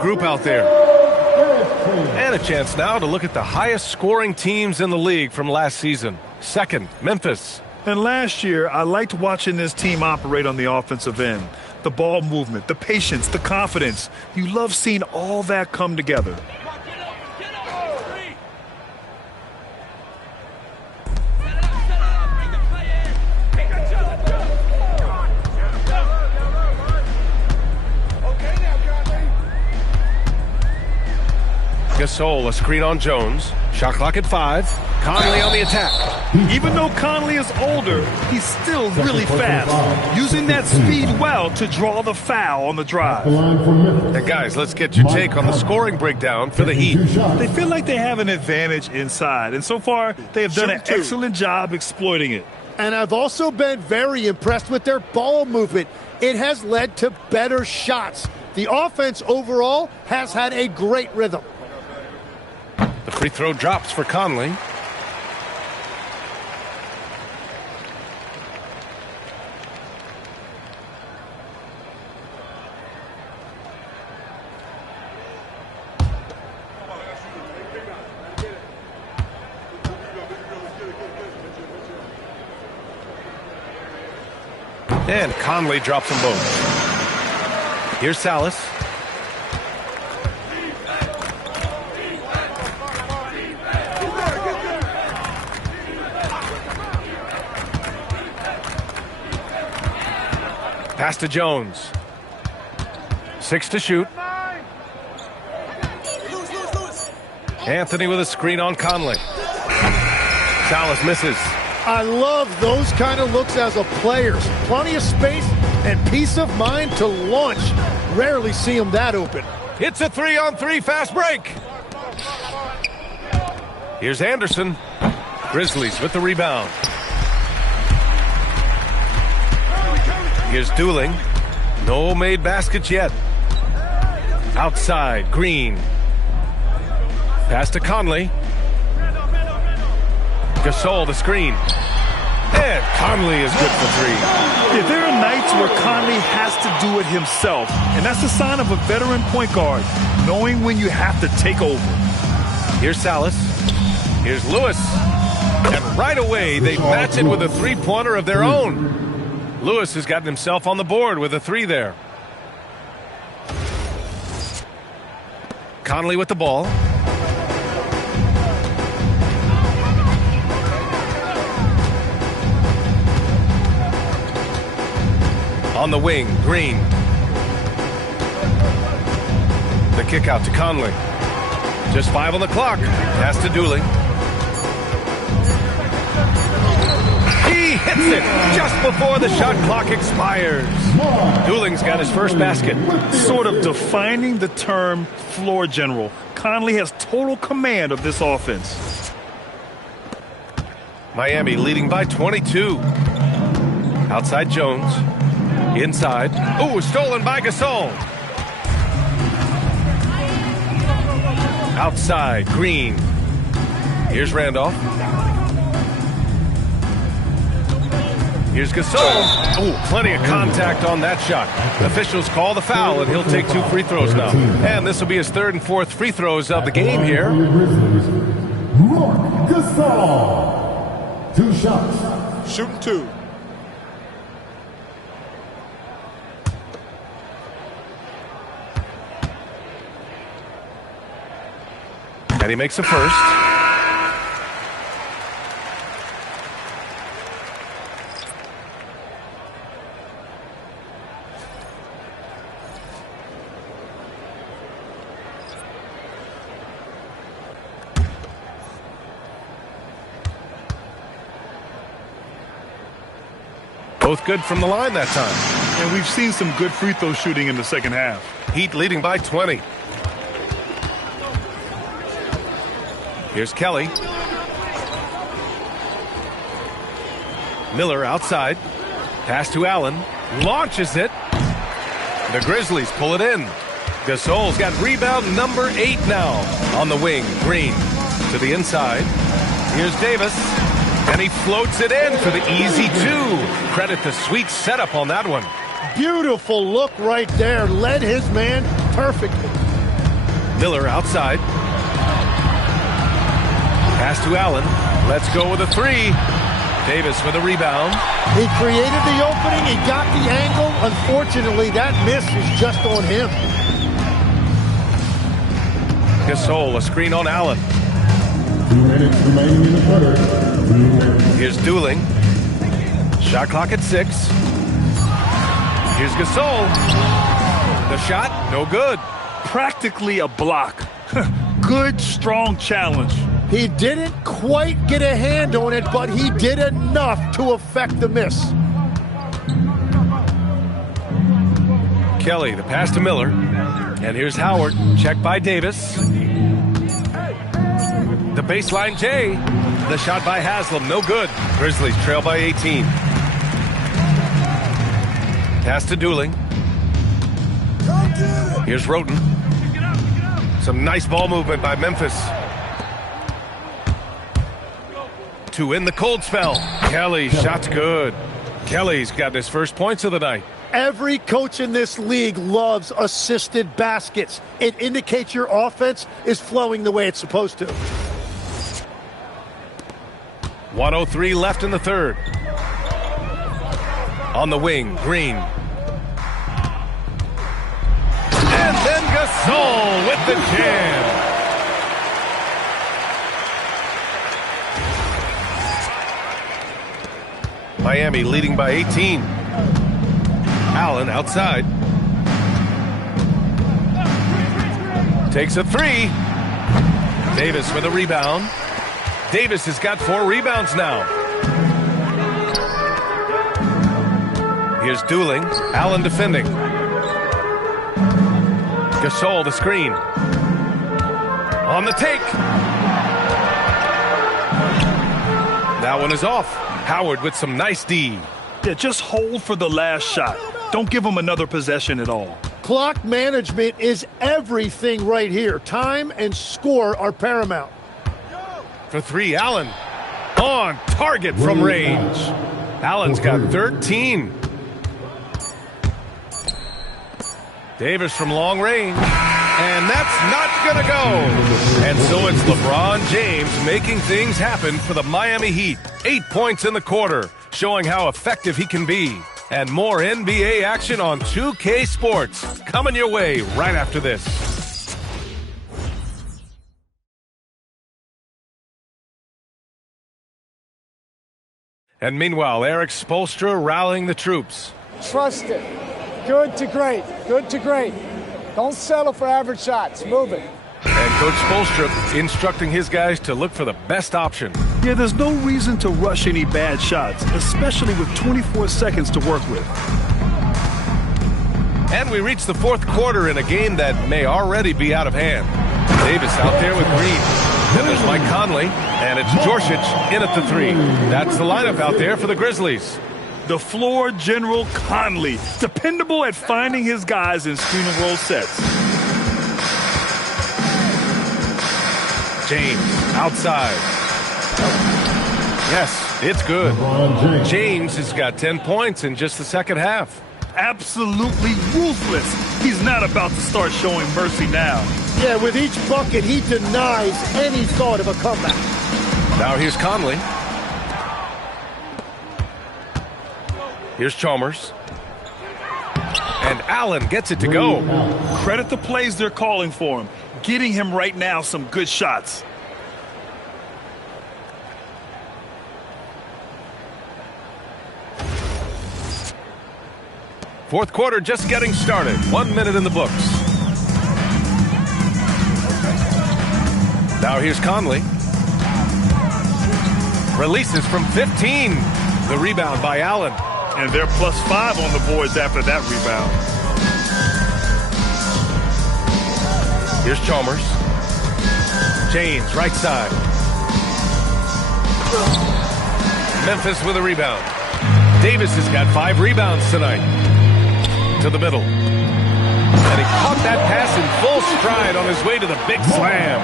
Group out there. And a chance now to look at the highest scoring teams in the league from last season. Second, Memphis. And last year, I liked watching this team operate on the offensive end. The ball movement, the patience, the confidence. You love seeing all that come together. Gasol, a screen on Jones. Shot clock at 5. Conley on the attack. Even though Conley is older, he's still really fast, using that speed well to draw the foul on the drive. And guys, let's get your take on the scoring breakdown for the Heat. They feel like they have an advantage inside, and so far they have done an excellent job exploiting it. And I've also been very impressed with their ball movement. It has led to better shots. The offense overall has had a great rhythm. The free throw drops for Conley. And Conley drops them both. Here's Salas. Pass to Jones. 6 to shoot. Anthony with a screen on Conley. Salas misses. I love those kind of looks as a player. Plenty of space and peace of mind to launch. Rarely see him that open. It's a 3-on-3 fast break. Here's Anderson. Grizzlies with the rebound. Here's Dooling. No made baskets yet. Outside, Green. Pass to Conley. Gasol, the screen. And Conley is good for 3. Yeah, there are nights where Conley has to do it himself, and that's a sign of a veteran point guard, knowing when you have to take over. Here's Salas. Here's Lewis. And right away, they match it with a three-pointer of their own. Lewis has gotten himself on the board with a 3 there. Conley with the ball. On the wing, Green. The kick out to Conley. Just 5 on the clock. Pass to Dooling. He hits it just before the shot clock expires. Dooling's got his first basket. Sort of defining the term floor general. Conley has total command of this offense. Miami leading by 22. Outside Jones. Inside. Ooh, stolen by Gasol. Outside, Green. Here's Randolph. Here's Gasol. Ooh, plenty of contact on that shot. Officials call the foul, and he'll take 2 free throws now. And this will be his 3rd and 4th free throws of the game here. Mark Gasol. 2 shots. Shooting 2. And he makes the first. Both good from the line that time. And we've seen some good free throw shooting in the second half. Heat leading by 20. Here's Kelly. Miller outside. Pass to Allen. Launches it. The Grizzlies pull it in. Gasol's got rebound number 8 now. On the wing, Green to the inside. Here's Davis. And he floats it in for the easy 2. Credit the sweet setup on that one. Beautiful look right there. Led his man perfectly. Miller outside. Pass to Allen. Let's go with a 3. Davis with a rebound. He created the opening. He got the angle. Unfortunately, that miss is just on him. Gasol, a screen on Allen. 2 minutes remaining in the third. Here's Dooling. Shot clock at 6. Here's Gasol. The shot, no good. Practically a block. Good, strong challenge. He didn't quite get a hand on it, but he did enough to affect the miss. Kelly, the pass to Miller. And here's Howard, checked by Davis. The baseline J. The shot by Haslam, no good. Grizzlies trail by 18. Pass to Dooling. Here's Roten. Some nice ball movement by Memphis. 2 in the cold spell. Kelly, shot's good. Kelly's got his first points of the night. Every coach in this league loves assisted baskets. It indicates your offense is flowing the way it's supposed to. 1:03 left in the third. On the wing, Green. And then Gasol with the jam. Miami leading by 18. Allen outside. Takes a 3. Davis with a rebound. Davis has got 4 rebounds now. Here's Dooling. Allen defending. Gasol the screen. On the take. That one is off. Howard with some nice D. Yeah, just hold for the last shot. Don't give him another possession at all. Clock management is everything right here. Time and score are paramount. For 3, Allen. On target from range. Allen's got 13. Davis from long range. And that's not going to go. And so it's LeBron James making things happen for the Miami Heat. 8 points in the quarter, showing how effective he can be. And more NBA action on 2K Sports coming your way right after this. And meanwhile, Eric Spoelstra rallying the troops. Trust it. Good to great. Good to great. Don't settle for average shots. Move it. And Coach Spoelstra instructing his guys to look for the best option. Yeah, there's no reason to rush any bad shots, especially with 24 seconds to work with. And we reach the fourth quarter in a game that may already be out of hand. Davis out there with Green. Then there's Mike Conley, and it's Joršić in at the 3. That's the lineup out there for the Grizzlies. The floor general Conley, dependable at finding his guys in screen and roll sets. James outside. Yes, it's good. James has got 10 points in just the second half. Absolutely ruthless. He's not about to start showing mercy now. Yeah, with each bucket, he denies any thought of a comeback. Now here's Conley. Here's Chalmers. And Allen gets it to go. Credit the plays they're calling for him. Getting him right now some good shots. Fourth quarter just getting started. 1 minute in the books. Now here's Conley. Releases from 15. The rebound by Allen. And they're +5 on the boards after that rebound. Here's Chalmers. James, right side. Memphis with a rebound. Davis has got 5 rebounds tonight. To the middle. And he caught that pass in full stride on his way to the big slam.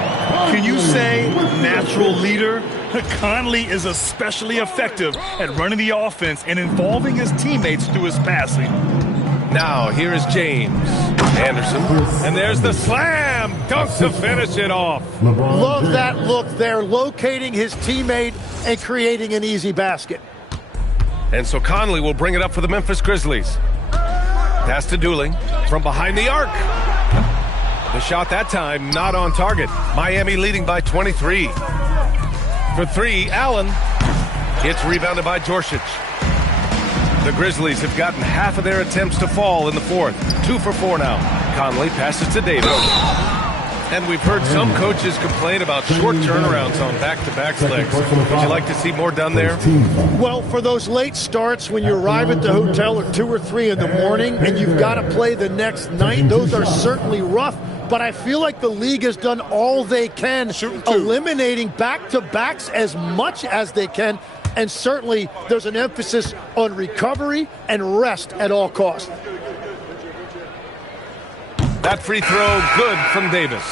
Can you say natural leader? Conley is especially effective at running the offense and involving his teammates through his passing. Now, here is James. Anderson. And there's the slam. Dunk to finish it off. Love that look there, locating his teammate and creating an easy basket. And so Conley will bring it up for the Memphis Grizzlies. Pass to Dooling from behind the arc. The shot that time not on target. Miami leading by 23. For 3, Allen. It's rebounded by Joršić. The Grizzlies have gotten half of their attempts to fall in the fourth. 2 for 4 now. Conley passes to Davis. And we've heard some coaches complain about short turnarounds on back-to-back legs. Would you like to see more done there? Well, for those late starts when you arrive at the hotel at 2 or 3 in the morning and you've got to play the next night, those are certainly rough. But I feel like the league has done all they can, eliminating back-to-backs as much as they can. And certainly there's an emphasis on recovery and rest at all costs. That free throw good from Davis.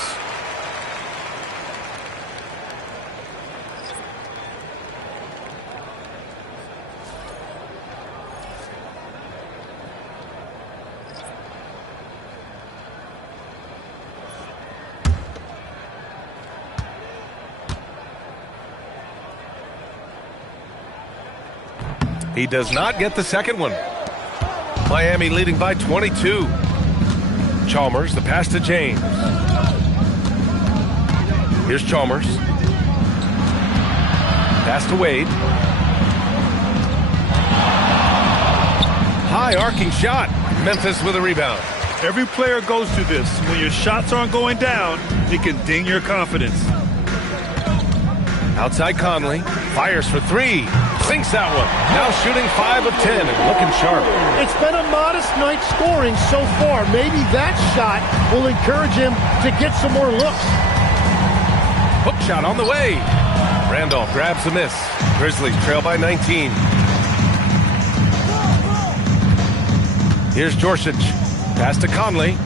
He does not get the second one. Miami leading by 22. Chalmers, the pass to James. Here's Chalmers. Pass to Wade. High arcing shot. Memphis with a rebound. Every player goes through this. When your shots aren't going down, it can ding your confidence. Outside Conley. Fires for 3. Sinks that one. Now shooting 5 of 10 and looking sharp. It's been a modest night scoring so far. Maybe that shot will encourage him to get some more looks. Hook shot on the way. Randolph grabs the miss. Grizzlies trail by 19. Here's Joršić. Pass to Conley.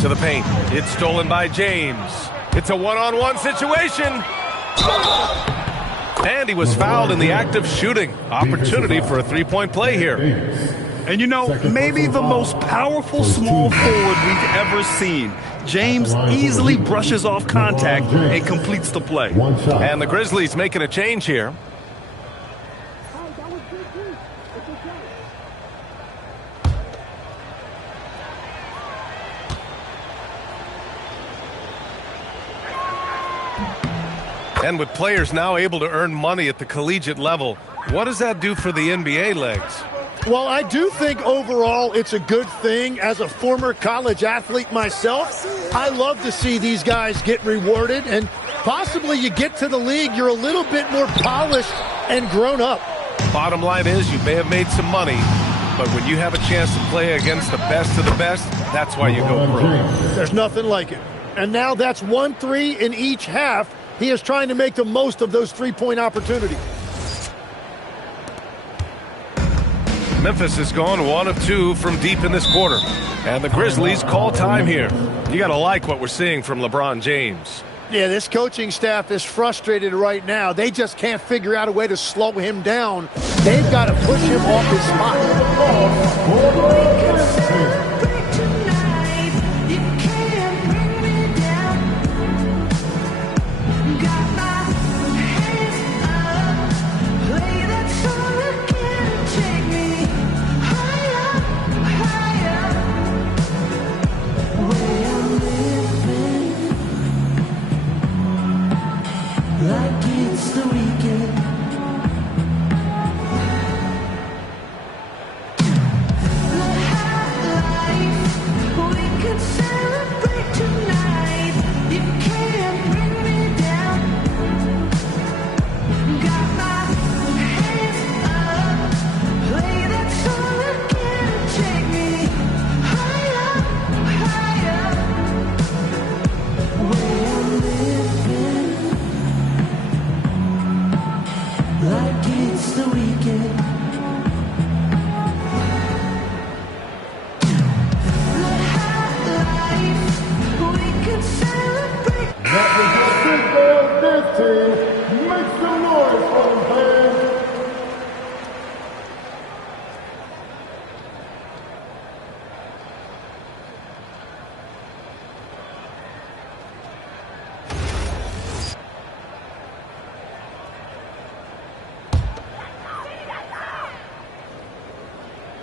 To the paint. It's stolen by James. It's a one-on-one situation. And he was fouled in the act of shooting. Opportunity for a three-point play here. And you know, maybe the most powerful small forward we've ever seen. James easily brushes off contact and completes the play. And the Grizzlies making a change here. And with players now able to earn money at the collegiate level, what does that do for the NBA legs? Well, I do think overall it's a good thing. As a former college athlete myself, I love to see these guys get rewarded, and possibly you get to the league, you're a little bit more polished and grown up. Bottom line is you may have made some money, but when you have a chance to play against the best of the best, that's why you go pro. There's nothing like it. And now that's 1-3 in each half. He is trying to make the most of those three-point opportunities. Memphis has gone 1 of 2 from deep in this quarter. And the Grizzlies call time here. You got to like what we're seeing from LeBron James. Yeah, this coaching staff is frustrated right now. They just can't figure out a way to slow him down. They've got to push him off his spot.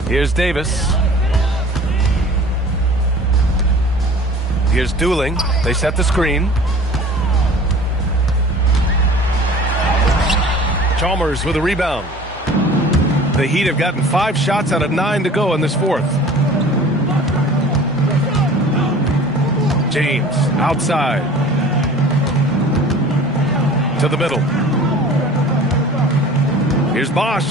Here's Davis. Here's Dooling. They set the screen. Chalmers with a rebound. The Heat have gotten 5 shots out of 9 to go in this fourth. James outside. To the middle. Here's Bosch.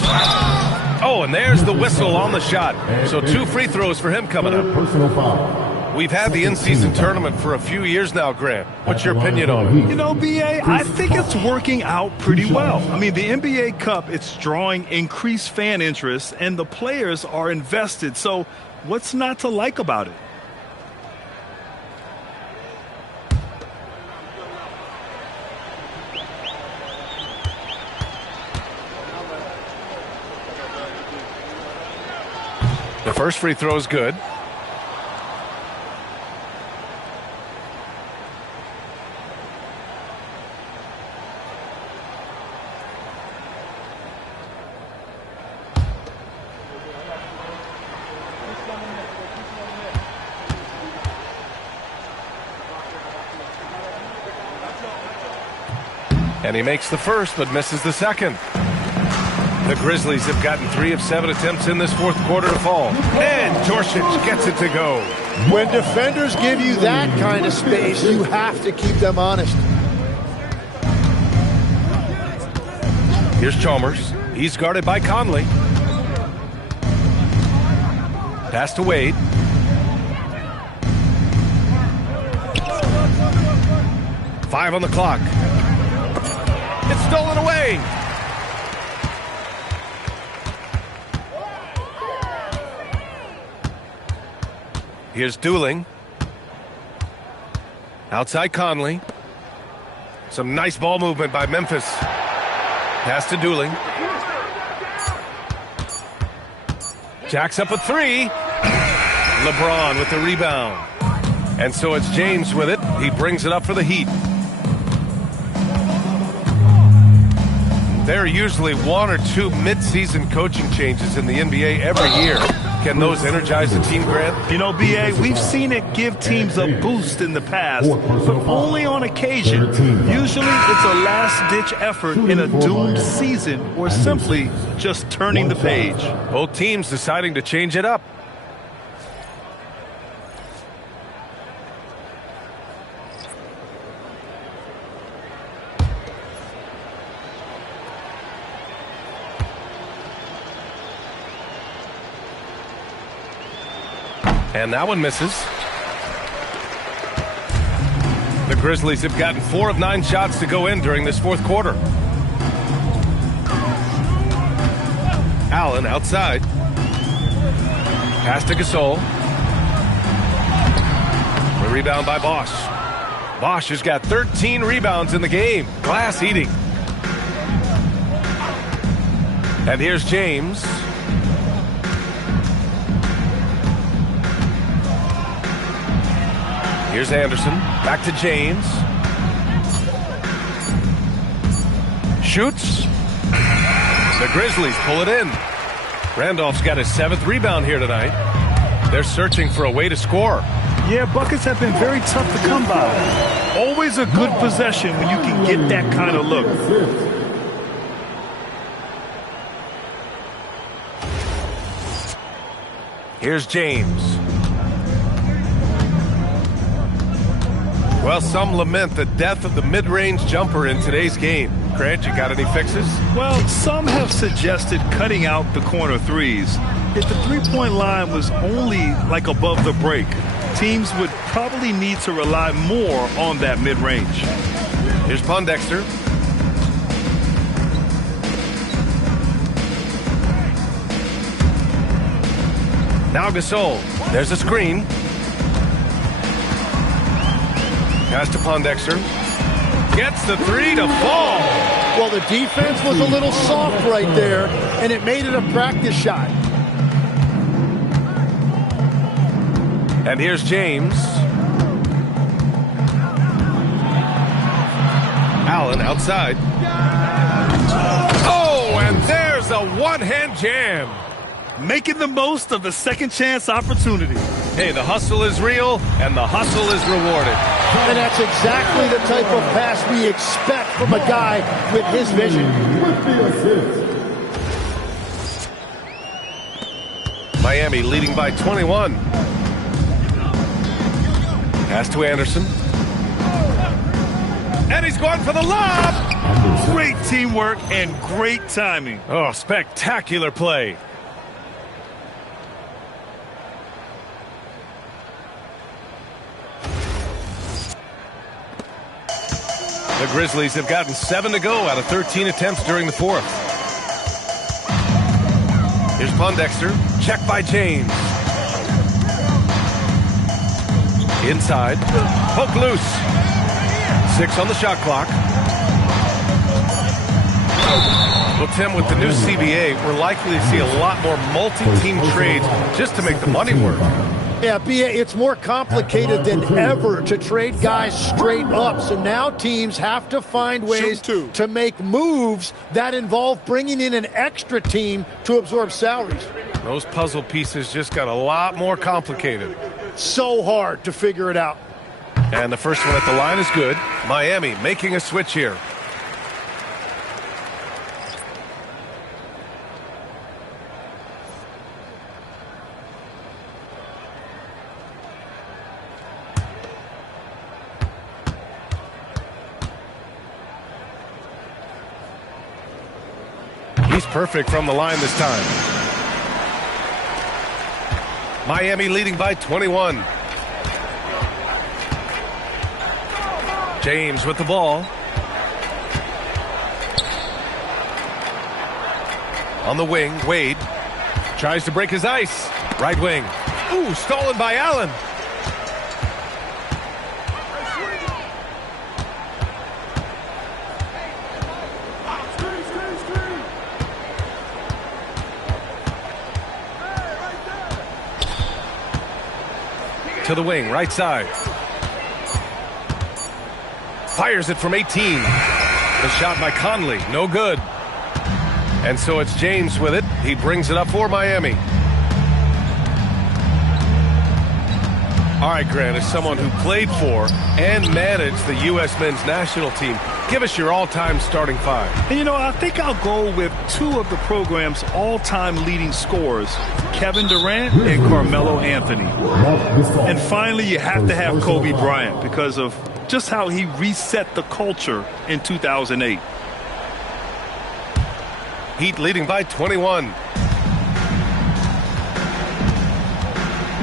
Oh, and there's the whistle on the shot. So 2 free throws for him coming up. Personal foul. We've had the in-season tournament for a few years now, Grant. What's your opinion on it? You know, B.A., I think it's working out pretty well. I mean, the NBA Cup, it's drawing increased fan interest, and the players are invested. So what's not to like about it? The first free throw is good. And he makes the first, but misses the second. The Grizzlies have gotten 3 of 7 attempts in this fourth quarter to fall. And Djorcic gets it to go. When defenders give you that kind of space, you have to keep them honest. Here's Chalmers. He's guarded by Conley. Pass to Wade. Five on the clock. It's stolen away. Here's Dooling. Outside Conley. Some nice ball movement by Memphis. Pass to Dooling. Jacks up a 3. LeBron with the rebound. And so it's James with it. He brings it up for the Heat. There are usually 1 or 2 mid-season coaching changes in the NBA every year. Can those energize the team, Grant? You know, B.A., we've seen it give teams a boost in the past, but only on occasion. Usually it's a last-ditch effort in a doomed season or simply just turning the page. Both teams deciding to change it up. And that one misses. The Grizzlies have gotten 4 of 9 shots to go in during this fourth quarter. Allen outside. Pass to Gasol. The rebound by Bosch. Bosch has got 13 rebounds in the game. Glass eating. And here's James. Here's Anderson. Back to James. Shoots. The Grizzlies pull it in. Randolph's got his 7th rebound here tonight. They're searching for a way to score. Yeah, buckets have been very tough to come by. Always a good possession when you can get that kind of look. Here's James. Well, some lament the death of the mid-range jumper in today's game. Grant, you got any fixes? Well, some have suggested cutting out the corner threes. If the three-point line was only like above the break, teams would probably need to rely more on that mid-range. Here's Pondexter. Now Gasol. There's a screen. Pass to Pondexter. Gets the 3 to fall. Well, the defense was a little soft right there, and it made it a practice shot. And here's James. Allen outside. Oh, and there's a one-hand jam. Making the most of the second chance opportunity. Hey, the hustle is real, and the hustle is rewarded. And that's exactly the type of pass we expect from a guy with his vision. Miami leading by 21. Pass to Anderson. And he's going for the lob. Great teamwork and great timing. Oh, spectacular play. The Grizzlies have gotten 7 to go out of 13 attempts during the fourth. Here's Pondexter. Check by James. Inside. Poke loose. 6 on the shot clock. Well, Tim, with the new CBA, we're likely to see a lot more multi-team trades just to make the money work. Yeah, it's more complicated than ever to trade guys straight up. So now teams have to find ways to make moves that involve bringing in an extra team to absorb salaries. Those puzzle pieces just got a lot more complicated. So hard to figure it out. And the first one at the line is good. Miami making a switch here. He's perfect from the line this time. Miami leading by 21. James with the ball. On the wing, Wade tries to break his ice. Right wing. Ooh, stolen by Allen. To the wing, right side. Fires it from 18. The shot by Conley, no good. And so it's James with it. He brings it up for Miami. All right, Grant, as someone who played for and managed the U.S. men's national team, give us your all-time starting 5. And, you know, I think I'll go with 2 of the program's all-time leading scorers, Kevin Durant and Carmelo Anthony. And finally, you have to have Kobe Bryant because of just how he reset the culture in 2008. Heat leading by 21.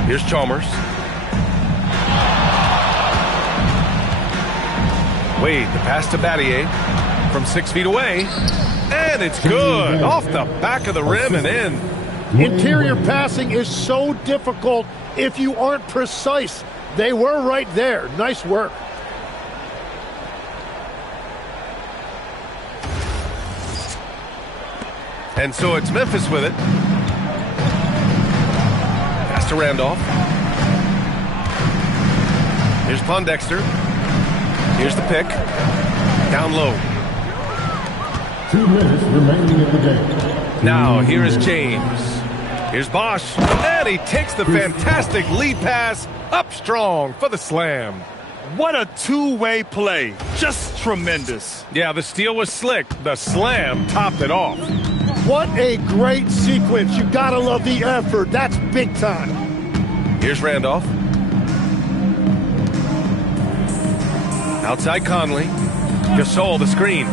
Here's Chalmers. Wade, the pass to Battier from 6 feet away. And it's good. Off the back of the rim and in. Interior passing is so difficult if you aren't precise. They were right there. Nice work. And so it's Memphis with it. Pass to Randolph. Here's Pondexter. Here's the pick. Down low. 2 minutes remaining in the game. Now here is James. Here's Bosch. And he takes the fantastic lead pass up strong for the slam. What a two-way play. Just tremendous. Yeah, the steal was slick. The slam topped it off. What a great sequence. You gotta love the effort. That's big time. Here's Randolph. Outside Conley. Gasol the screen.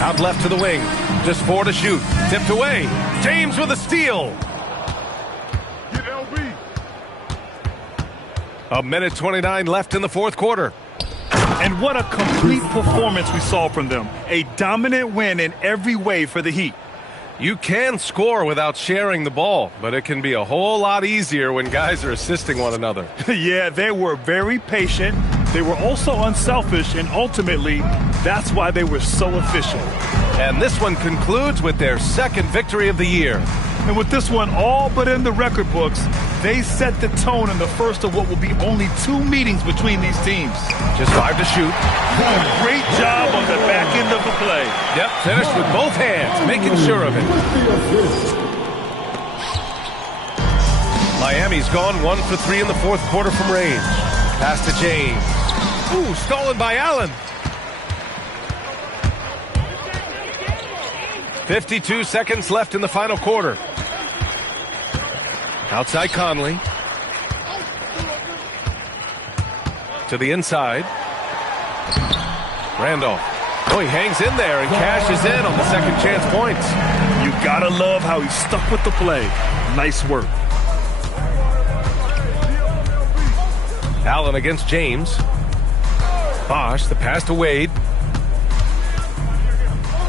Out left to the wing. Just 4 to shoot. Tipped away. James with a steal. Get LB. A minute 29 left in the fourth quarter. And what a complete performance we saw from them. A dominant win in every way for the Heat. You can score without sharing the ball, but it can be a whole lot easier when guys are assisting one another. Yeah, they were very patient. They were also unselfish, and ultimately, that's why they were so efficient. And this one concludes with their second victory of the year. And with this one all but in the record books, they set the tone in the first of what will be only 2 meetings between these teams. Just 5 to shoot. Great job on the back end of the play. Yep, finished with both hands, making sure of it. Miami's gone 1 for 3 in the fourth quarter from range. Pass to James. Ooh, stolen by Allen. 52 seconds left in the final quarter. Outside Conley. To the inside. Randolph. Oh, he hangs in there and cashes in on the second chance points. You gotta love how he stuck with the play. Nice work. Allen against James. Bosch, the pass to Wade.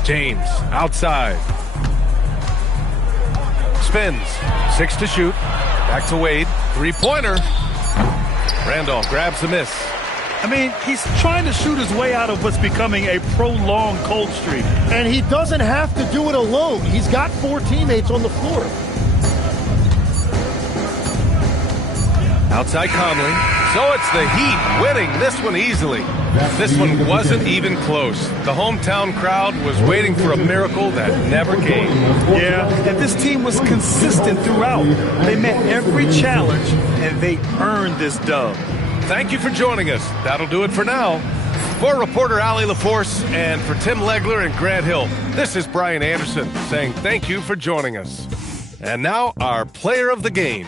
James, outside. Spins. 6 to shoot. Back to Wade. 3-pointer. Randolph grabs the miss. I mean, he's trying to shoot his way out of what's becoming a prolonged cold streak. And he doesn't have to do it alone. He's got 4 teammates on the floor. Outside Conley. So it's the Heat winning this one easily. This one wasn't even close. The hometown crowd was waiting for a miracle that never came. Yeah, and this team was consistent throughout. They met every challenge, and they earned this dub. Thank you for joining us. That'll do it for now. For reporter Allie LaForce and for Tim Legler and Grant Hill, this is Brian Anderson saying thank you for joining us. And now our player of the game.